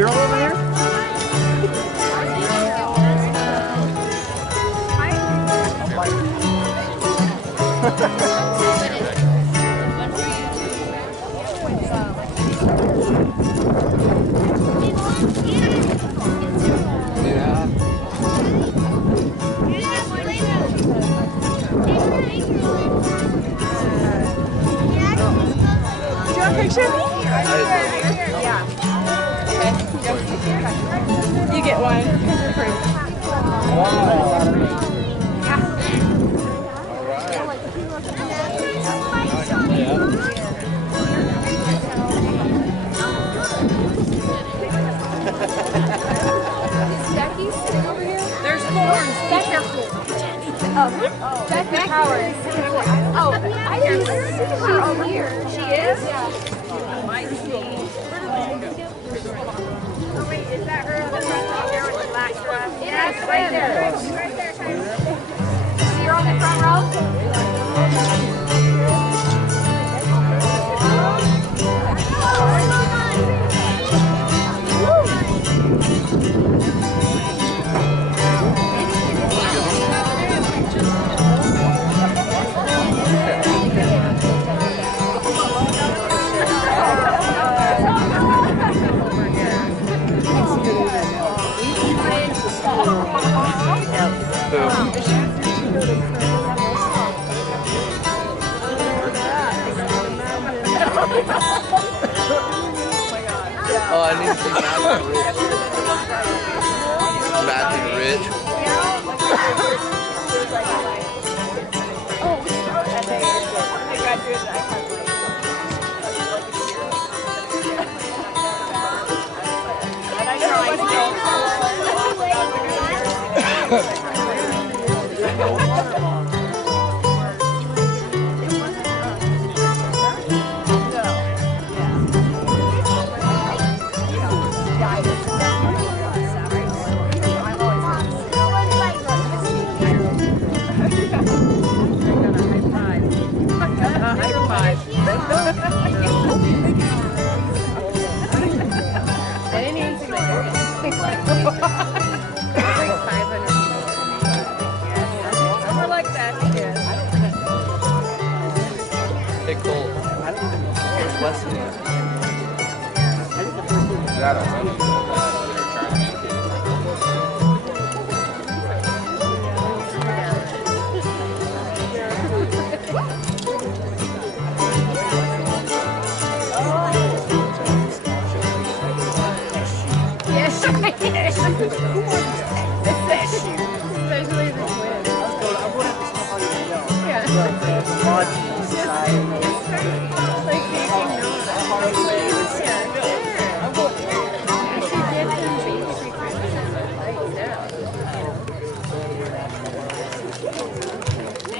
hero over there? Picture? Yeah. Okay. You get one. You're free. Becky's sitting over here. There's thorns. Be careful. Oh, Becky Howard. Oh, I didn't see her over here. She is? Yeah. Oh, wait, is that her on the front row there with the black dress? Yes, right there. Right there, Tyler. See her on the front row? Oh, I need to see Matthew Rich.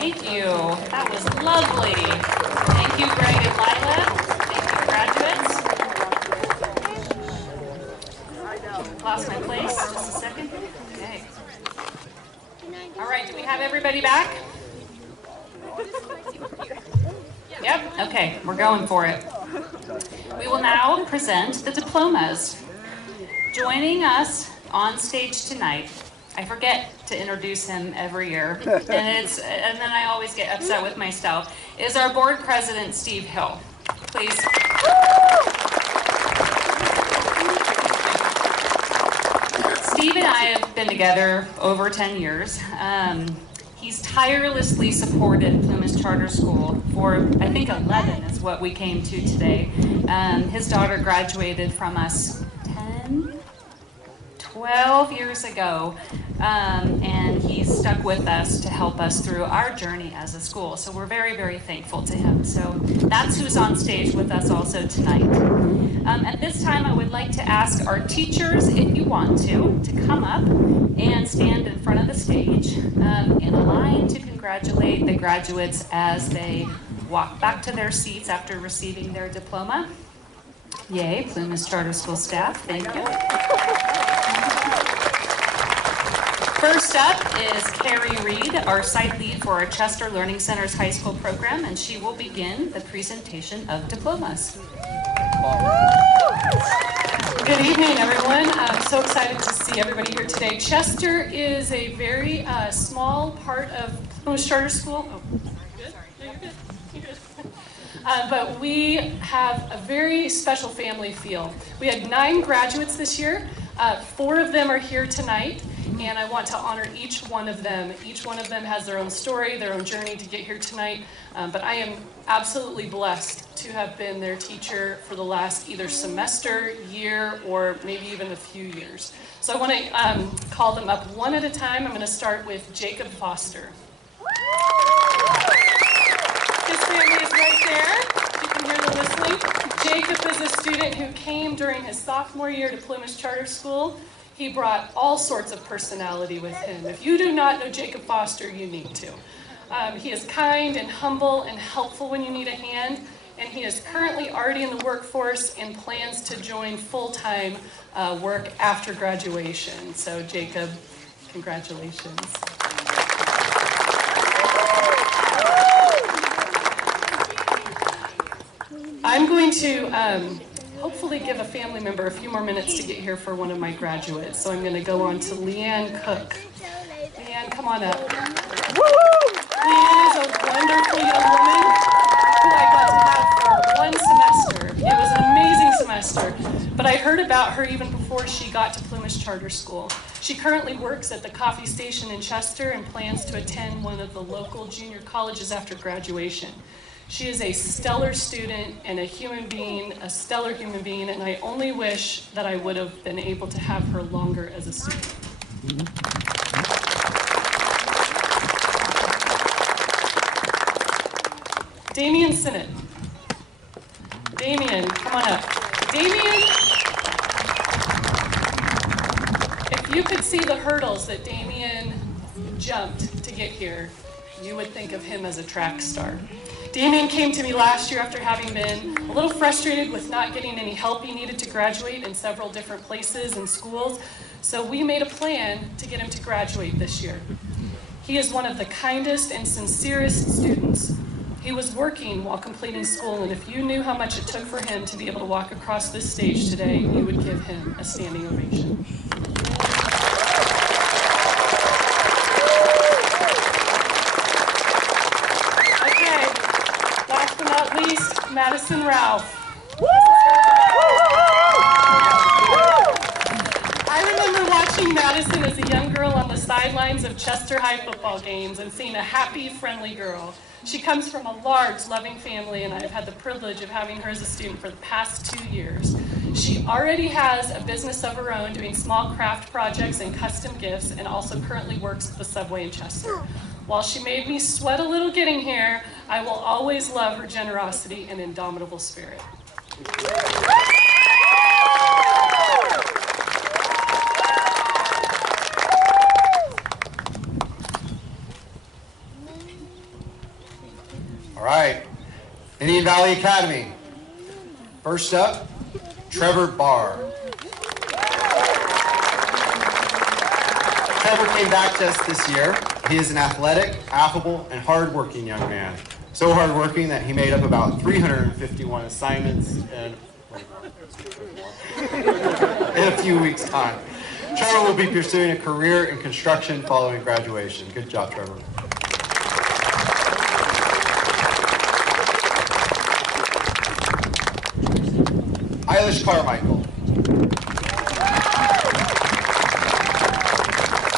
Thank you. That was lovely. Thank you, Greg and Lila. Thank you, graduates. Lost my place. Just a second. Okay. All right. Do we have everybody back? Yep. Okay. We're going for it. We will now present the diplomas. Joining us on stage tonight, I forget to introduce him every year, and then I always get upset with myself, is our board president, Steve Hill. Please. Steve and I have been together over 10 years. He's tirelessly supported Plumas Charter School for, I think 11 is what we came to today. His daughter graduated from us 12 years ago, and he's stuck with us to help us through our journey as a school. So we're very, very thankful to him. So that's who's on stage with us also tonight. At this time, I would like to ask our teachers, if you want to come up and stand in front of the stage in a line to congratulate the graduates as they walk back to their seats after receiving their diploma. Yay, Plumas Charter School staff, thank you. First up is Carrie Reed, our site lead for our Chester Learning Center's high school program, and she will begin the presentation of diplomas. Good Good evening, everyone. I'm so excited to see everybody here today. Chester is a very small part of Plumas Charter School. Oh, good? No, you're good. You're good. But we have a very special family feel. We had 9 graduates this year. 4 of them are here tonight, and I want to honor each one of them. Each one of them has their own story, their own journey to get here tonight. But I am absolutely blessed to have been their teacher for the last either semester, year, or maybe even a few years. So I want to call them up one at a time. I'm going to start with Jacob Foster. His family is right there. You can hear the whistling. Jacob is a student who came during his sophomore year to Plumas Charter School. He brought all sorts of personality with him. If you do not know Jacob Foster, you need to. He is kind and humble and helpful when you need a hand, and he is currently already in the workforce and plans to join full-time work after graduation. So Jacob, congratulations. I'm going to hopefully give a family member a few more minutes to get here for one of my graduates. So I'm going to go on to Leanne Cook. Leanne, come on up. Leanne is a wonderful young woman who I got to have for one semester. It was an amazing semester, but I heard about her even before she got to Plumas Charter School. She currently works at the coffee station in Chester and plans to attend one of the local junior colleges after graduation. She is a stellar student and a human being, a stellar human being, and I only wish that I would have been able to have her longer as a student. Damian Sinnott. Damian, come on up. Damian, if you could see the hurdles that Damian jumped to get here, you would think of him as a track star. Damian came to me last year after having been a little frustrated with not getting any help he needed to graduate in several different places and schools, so we made a plan to get him to graduate this year. He is one of the kindest and sincerest students. He was working while completing school, and if you knew how much it took for him to be able to walk across this stage today, you would give him a standing ovation. Okay, last but not least, Madison Ralph. I remember watching Madison as a young girl on the sidelines of Chester High football games and seeing a happy, friendly girl. She comes from a large, loving family, and I've had the privilege of having her as a student for the past 2 years. She already has a business of her own doing small craft projects and custom gifts, and also currently works at the Subway in Chester. While she made me sweat a little getting here, I will always love her generosity and indomitable spirit. All right, Indian Valley Academy. First up, Trevor Barr. Trevor came back to us this year. He is an athletic, affable, and hardworking young man. So hardworking that he made up about 351 assignments in a few weeks' time. Trevor will be pursuing a career in construction following graduation. Good job, Trevor. Eilish Carmichael.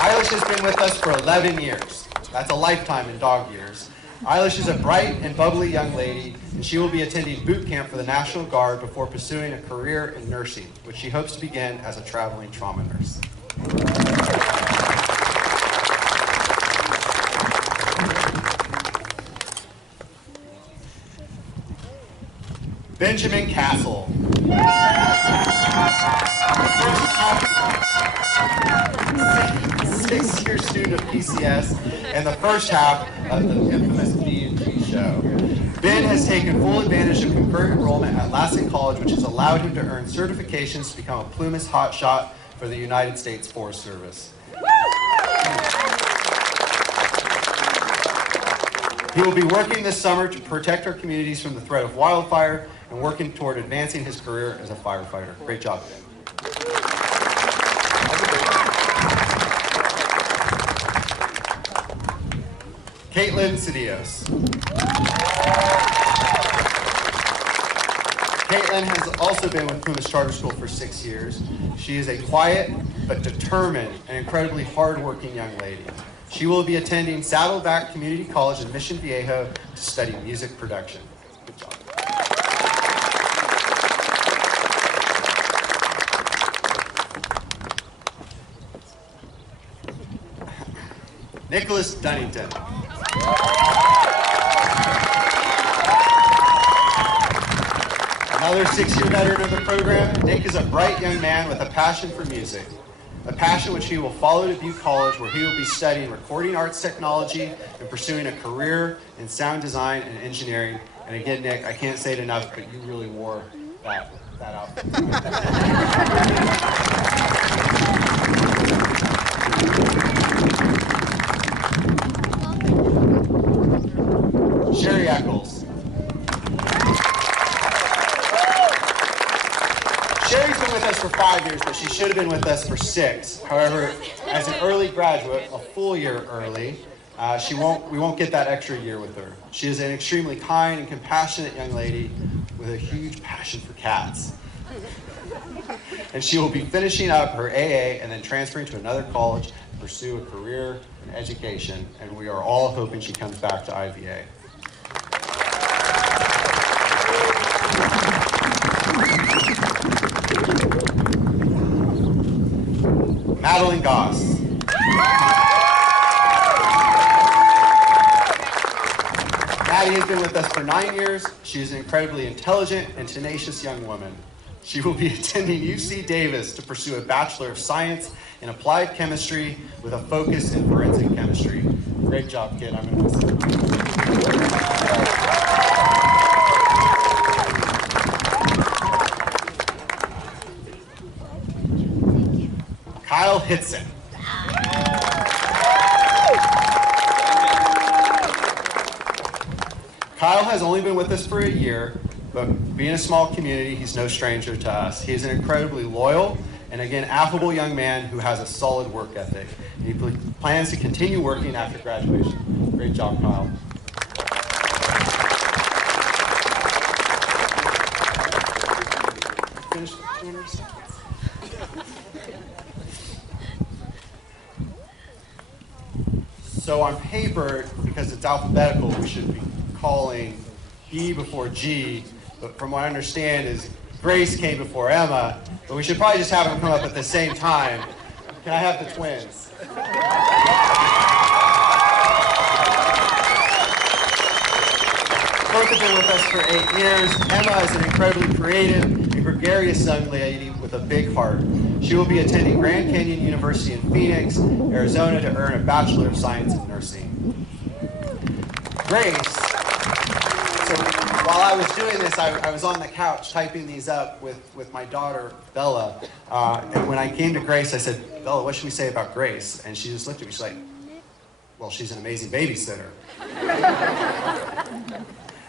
Eilish has been with us for 11 years. That's a lifetime in dog years. Eilish is a bright and bubbly young lady, and she will be attending boot camp for the National Guard before pursuing a career in nursing, which she hopes to begin as a traveling trauma nurse. Benjamin Castle. Six-year student of PCS and the first half of the infamous D&G show. Ben has taken full advantage of concurrent enrollment at Lassen College, which has allowed him to earn certifications to become a Plumas hotshot for the United States Forest Service. He will be working this summer to protect our communities from the threat of wildfire and working toward advancing his career as a firefighter. Great job, Ben. Caitlin Cedillos. Caitlin has also been with Plumas Charter School for 6 years. She is a quiet but determined and incredibly hardworking young lady. She will be attending Saddleback Community College in Mission Viejo to study music production. Good job. Nicholas Dunnington. Another 6-year veteran of the program, Nick is a bright young man with a passion for music, a passion which he will follow to Butte College, where he will be studying recording arts technology and pursuing a career in sound design and engineering. And again, Nick, I can't say it enough, but you really wore that outfit. Sherry Eccles. Sherry's been with us for 5 years, but she should have been with us for 6. However, as an early graduate, a full year early, we won't get that extra year with her. She is an extremely kind and compassionate young lady with a huge passion for cats. And she will be finishing up her AA and then transferring to another college to pursue a career in education. And we are all hoping she comes back to IVA. Adeline Goss. Maddie has been with us for 9 years. She is an incredibly intelligent and tenacious young woman. She will be attending UC Davis to pursue a Bachelor of Science in Applied Chemistry with a focus in forensic chemistry. Great job, kid. I'm going to miss you. Kyle Hitson. Kyle has only been with us for a year, but being a small community, he's no stranger to us. He is an incredibly loyal and, again, affable young man who has a solid work ethic. And he plans to continue working after graduation. Great job, Kyle. Finish the 200 seconds. So on paper, because it's alphabetical, we should be calling E before G, but from what I understand is Grace came before Emma, but we should probably just have them come up at the same time. Can I have the twins? Both have been with us for 8 years. Emma is an incredibly creative and gregarious young lady with a big heart. She will be attending Grand Canyon University in Phoenix, Arizona to earn a Bachelor of Science in Nursing. Grace, so while I was doing this, I was on the couch typing these up with my daughter, Bella. And when I came to Grace, I said, Bella, what should we say about Grace? And she just looked at me, she's like, well, she's an amazing babysitter.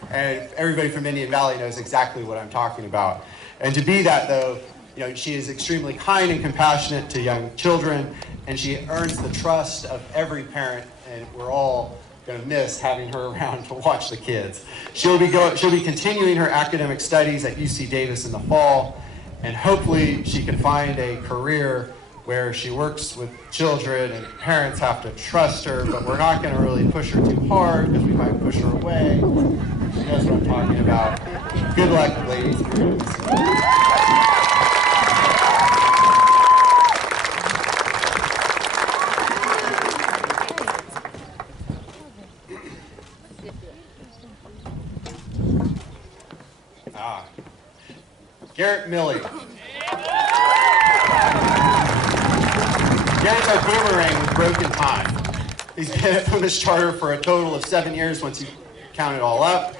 And everybody from Indian Valley knows exactly what I'm talking about. And to be that, though, you know, she is extremely kind and compassionate to young children, and she earns the trust of every parent, and we're all going to miss having her around to watch the kids. She'll be continuing her academic studies at UC Davis in the fall, and hopefully she can find a career where she works with children and parents have to trust her, but we're not going to really push her too hard because we might push her away. She knows what I'm talking about. Good luck, ladies. Garrett Milley. Garrett's our boomerang with broken time. He's been at Plumas Charter for a total of 7 years once you count it all up.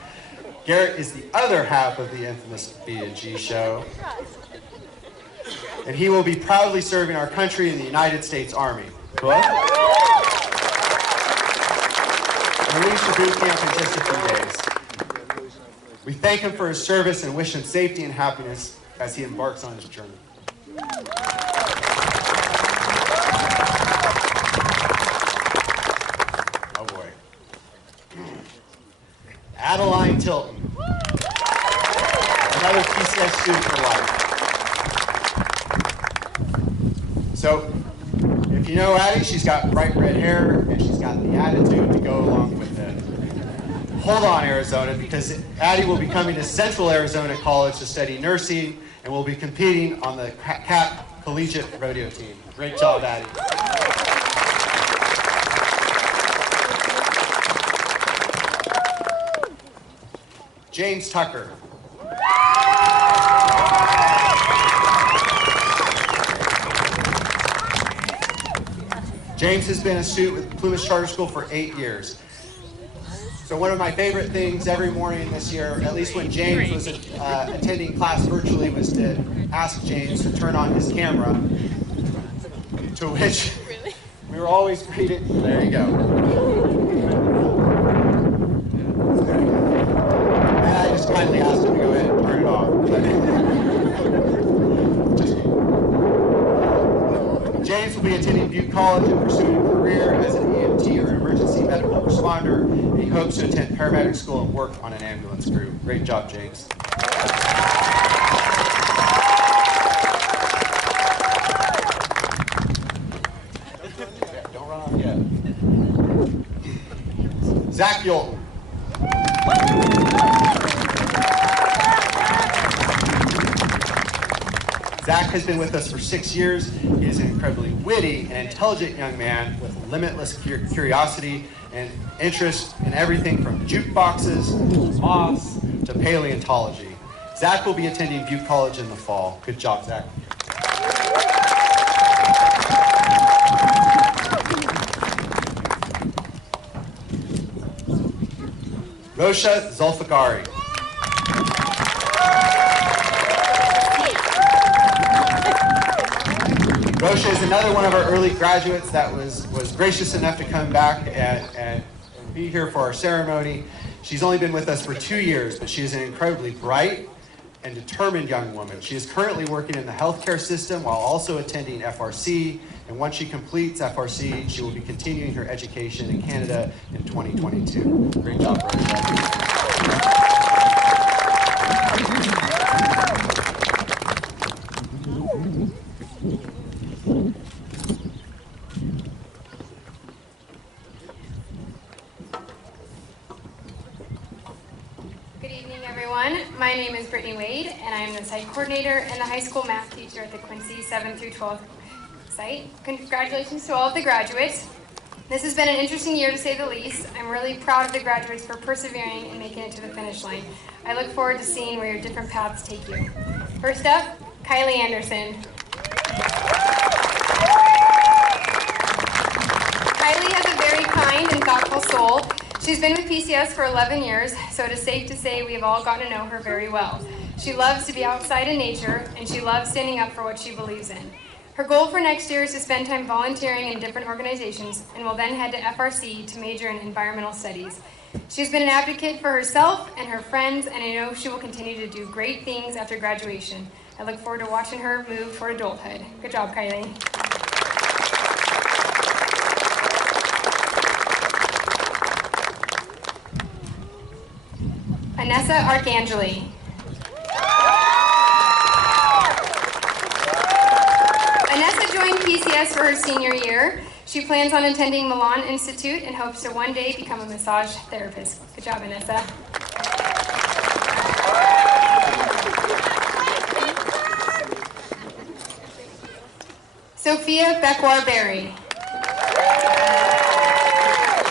Garrett is the other half of the infamous B&G show. And he will be proudly serving our country in the United States Army. What? Released to boot camp in just a few days. We thank him for his service and wish him safety and happiness as he embarks on his journey. Oh boy. Tilton. Another PCS student for life. So, if you know Addie, she's got bright red hair and she's got the attitude to go along with it. Hold on, Arizona, because Addie will be coming to Central Arizona College to study nursing and will be competing on the CAP Collegiate Rodeo team. Great job, Addie. James Tucker. James has been a student with Plumas Charter School for 8 years. So one of my favorite things every morning this year, at least when James was attending class virtually, was to ask James to turn on his camera, to which we were always greeted, there you go. And I just kindly asked him to go ahead and turn it off. James will be attending Butte College and pursuing a career as an EMT or emergency medical responder. And he hopes to attend paramedic school and work on an ambulance crew. Great job, James. Don't run off yet. Zach Yolton. Zach has been with us for 6 years. He is an incredibly witty and intelligent young man with limitless curiosity and interest in everything from jukeboxes, to moths, to paleontology. Zach will be attending Butte College in the fall. Good job, Zach. Rosha Zulfikari. Rosha is another one of our early graduates that was gracious enough to come back and be here for our ceremony. She's only been with us for 2 years, but she is an incredibly bright and determined young woman. She is currently working in the healthcare system while also attending FRC, and once she completes FRC, she will be continuing her education in Canada in 2022. Great job, Rosha. My name is Brittany Wade, and I am the site coordinator and the high school math teacher at the Quincy 7 through 12 site. Congratulations to all of the graduates. This has been an interesting year to say the least. I'm really proud of the graduates for persevering and making it to the finish line. I look forward to seeing where your different paths take you. First up, Kylie Anderson. Kylie has a very kind and thoughtful soul. She's been with PCS for 11 years, so it is safe to say we have all gotten to know her very well. She loves to be outside in nature, and she loves standing up for what she believes in. Her goal for next year is to spend time volunteering in different organizations, and will then head to FRC to major in environmental studies. She's been an advocate for herself and her friends, and I know she will continue to do great things after graduation. I look forward to watching her move toward adulthood. Good job, Kylie. Vanessa Archangel. Vanessa joined PCS for her senior year. She plans on attending Milan Institute and hopes to one day become a massage therapist. Good job, Vanessa. Sophia Beckwar-Berry.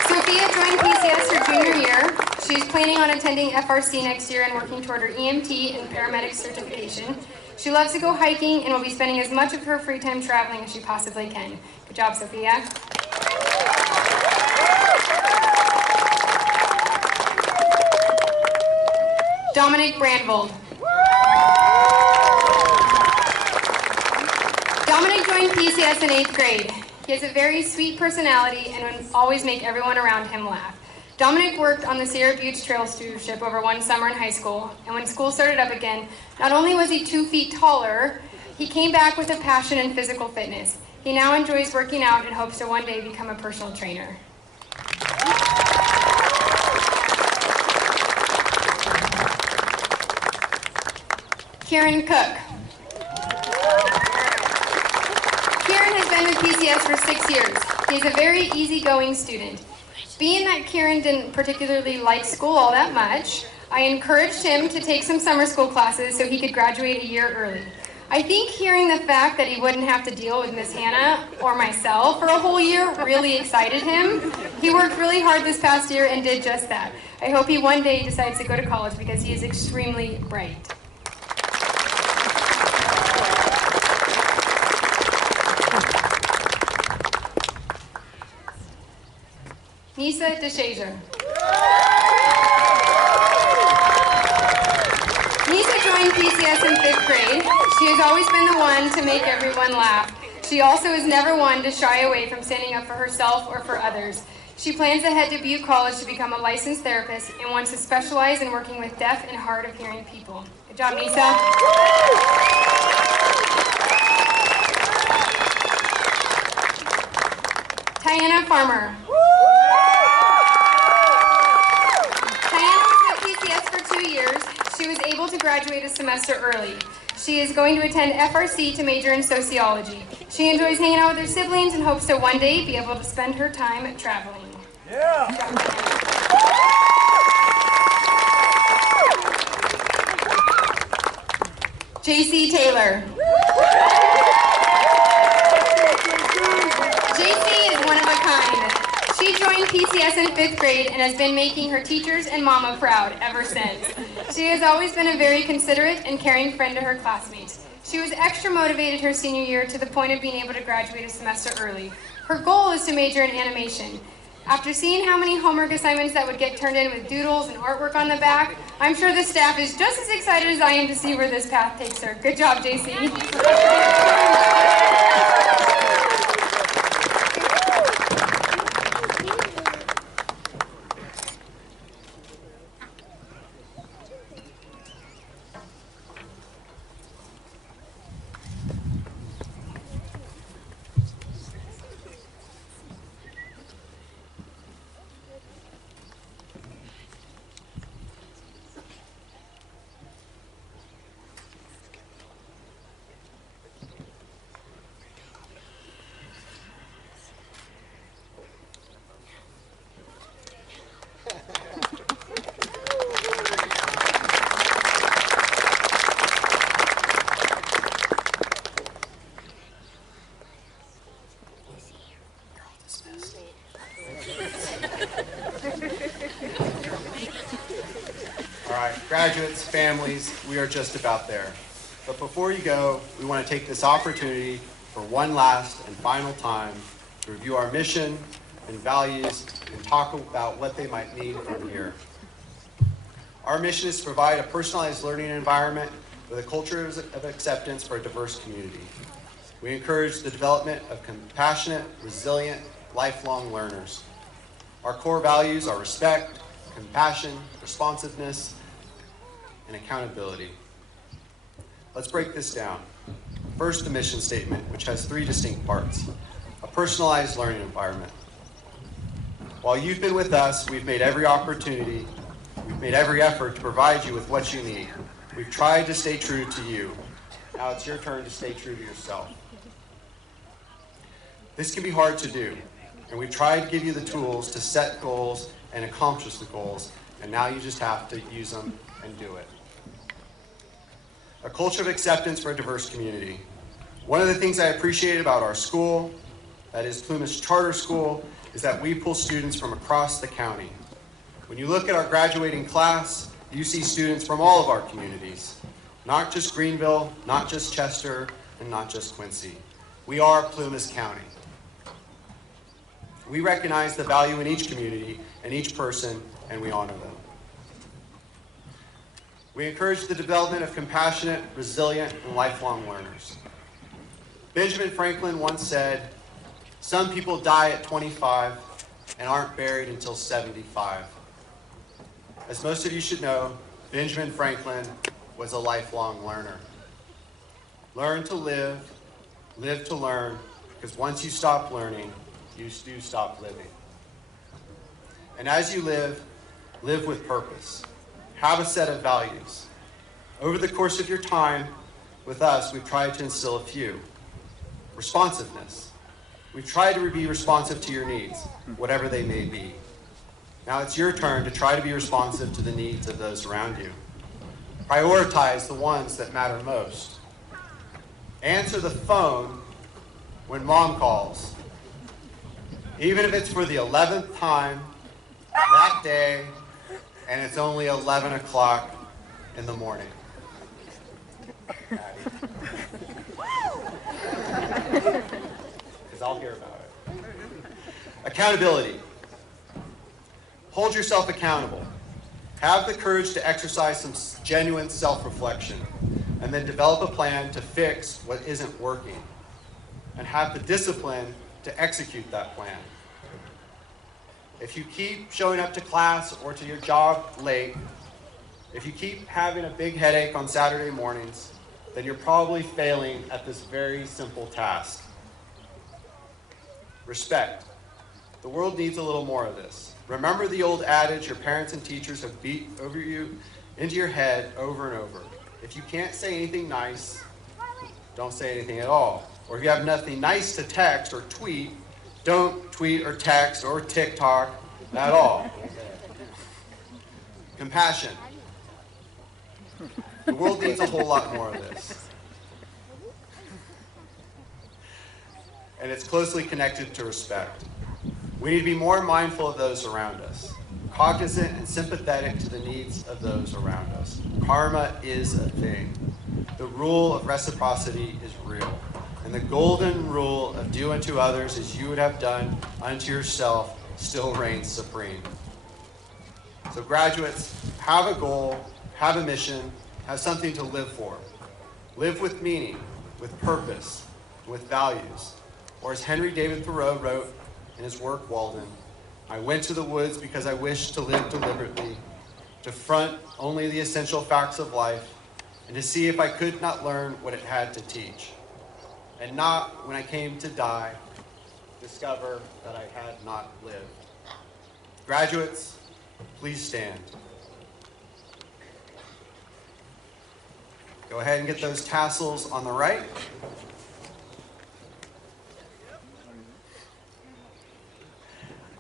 Sophia joined PCS her junior year. She's planning on attending FRC next year and working toward her EMT and paramedic certification. She loves to go hiking and will be spending as much of her free time traveling as she possibly can. Good job, Sophia. Dominic Brandvold. Dominic joined PCS in 8th grade. He has a very sweet personality and would always make everyone around him laugh. Dominic worked on the Sierra Buttes Trail Stewardship over one summer in high school, and when school started up again, not only was he 2 feet taller, he came back with a passion in physical fitness. He now enjoys working out and hopes to one day become a personal trainer. Kieran Cook. Kieran has been with PCS for 6 years. He's a very easygoing student. Being that Kieran didn't particularly like school all that much, I encouraged him to take some summer school classes so he could graduate a year early. I think hearing the fact that he wouldn't have to deal with Miss Hannah or myself for a whole year really excited him. He worked really hard this past year and did just that. I hope he one day decides to go to college because he is extremely bright. Nisa DeShazer. Nisa joined PCS in 5th grade. She has always been the one to make everyone laugh. She also is never one to shy away from standing up for herself or for others. She plans to head to Butte College to become a licensed therapist and wants to specialize in working with deaf and hard of hearing people. Good job, Nisa. Tiana Farmer. Tiana was with PCS for 2 years. She was able to graduate a semester early. She is going to attend FRC to major in sociology. She enjoys hanging out with her siblings and hopes to one day be able to spend her time traveling. Yeah. JC Taylor. JC is one of a kind. She joined PCS in 5th grade and has been making her teachers and mama proud ever since. She has always been a very considerate and caring friend to her classmates. She was extra motivated her senior year to the point of being able to graduate a semester early. Her goal is to major in animation. After seeing how many homework assignments that would get turned in with doodles and artwork on the back, I'm sure the staff is just as excited as I am to see where this path takes her. Good job, JC. Graduates, families, we are just about there. But before you go, we want to take this opportunity for one last and final time to review our mission and values and talk about what they might mean from here. Our mission is to provide a personalized learning environment with a culture of acceptance for a diverse community. We encourage the development of compassionate, resilient, lifelong learners. Our core values are respect, compassion, responsiveness, and accountability. Let's break this down. First, the mission statement, which has 3 distinct parts. A personalized learning environment. While you've been with us, we've made every effort to provide you with what you need. We've tried to stay true to you. Now it's your turn to stay true to yourself. This can be hard to do, and we've tried to give you the tools to set goals and accomplish the goals, and now you just have to use them and do it. A culture of acceptance for a diverse community. One of the things I appreciate about our school, that is Plumas Charter School, is that we pull students from across the county. When you look at our graduating class, you see students from all of our communities, not just Greenville, not just Chester, and not just Quincy. We are Plumas County. We recognize the value in each community and each person, and we honor them. We encourage the development of compassionate, resilient, and lifelong learners. Benjamin Franklin once said, "Some people die at 25 and aren't buried until 75. As most of you should know, Benjamin Franklin was a lifelong learner. Learn to live, live to learn, because once you stop learning, you do stop living. And as you live, live with purpose. Have a set of values. Over the course of your time with us, we've tried to instill a few. Responsiveness. We've tried to be responsive to your needs, whatever they may be. Now it's your turn to try to be responsive to the needs of those around you. Prioritize the ones that matter most. Answer the phone when mom calls, even if it's for the 11th time that day and it's only 11 o'clock in the morning. Because I'll hear about it. Accountability. Hold yourself accountable. Have the courage to exercise some genuine self-reflection, and then develop a plan to fix what isn't working, and have the discipline to execute that plan. If you keep showing up to class or to your job late, if you keep having a big headache on Saturday mornings, then you're probably failing at this very simple task. Respect. The world needs a little more of this. Remember the old adage your parents and teachers have beat over you into your head over and over. If you can't say anything nice, don't say anything at all. Or if you have nothing nice to text or tweet, don't tweet or text or TikTok at all. Compassion. The world needs a whole lot more of this. And it's closely connected to respect. We need to be more mindful of those around us, cognizant and sympathetic to the needs of those around us. Karma is a thing. The rule of reciprocity is real. And the golden rule of do unto others as you would have done unto yourself still reigns supreme. So graduates, have a goal, have a mission, have something to live for. Live with meaning, with purpose, with values. Or as Henry David Thoreau wrote in his work, Walden, I went to the woods because I wished to live deliberately, to front only the essential facts of life, and to see if I could not learn what it had to teach. And not, when I came to die, discover that I had not lived. Graduates, please stand. Go ahead and get those tassels on the right.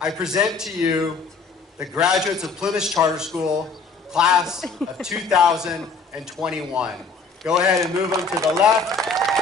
I present to you the graduates of Plumas Charter School, class of 2021. Go ahead and move them to the left.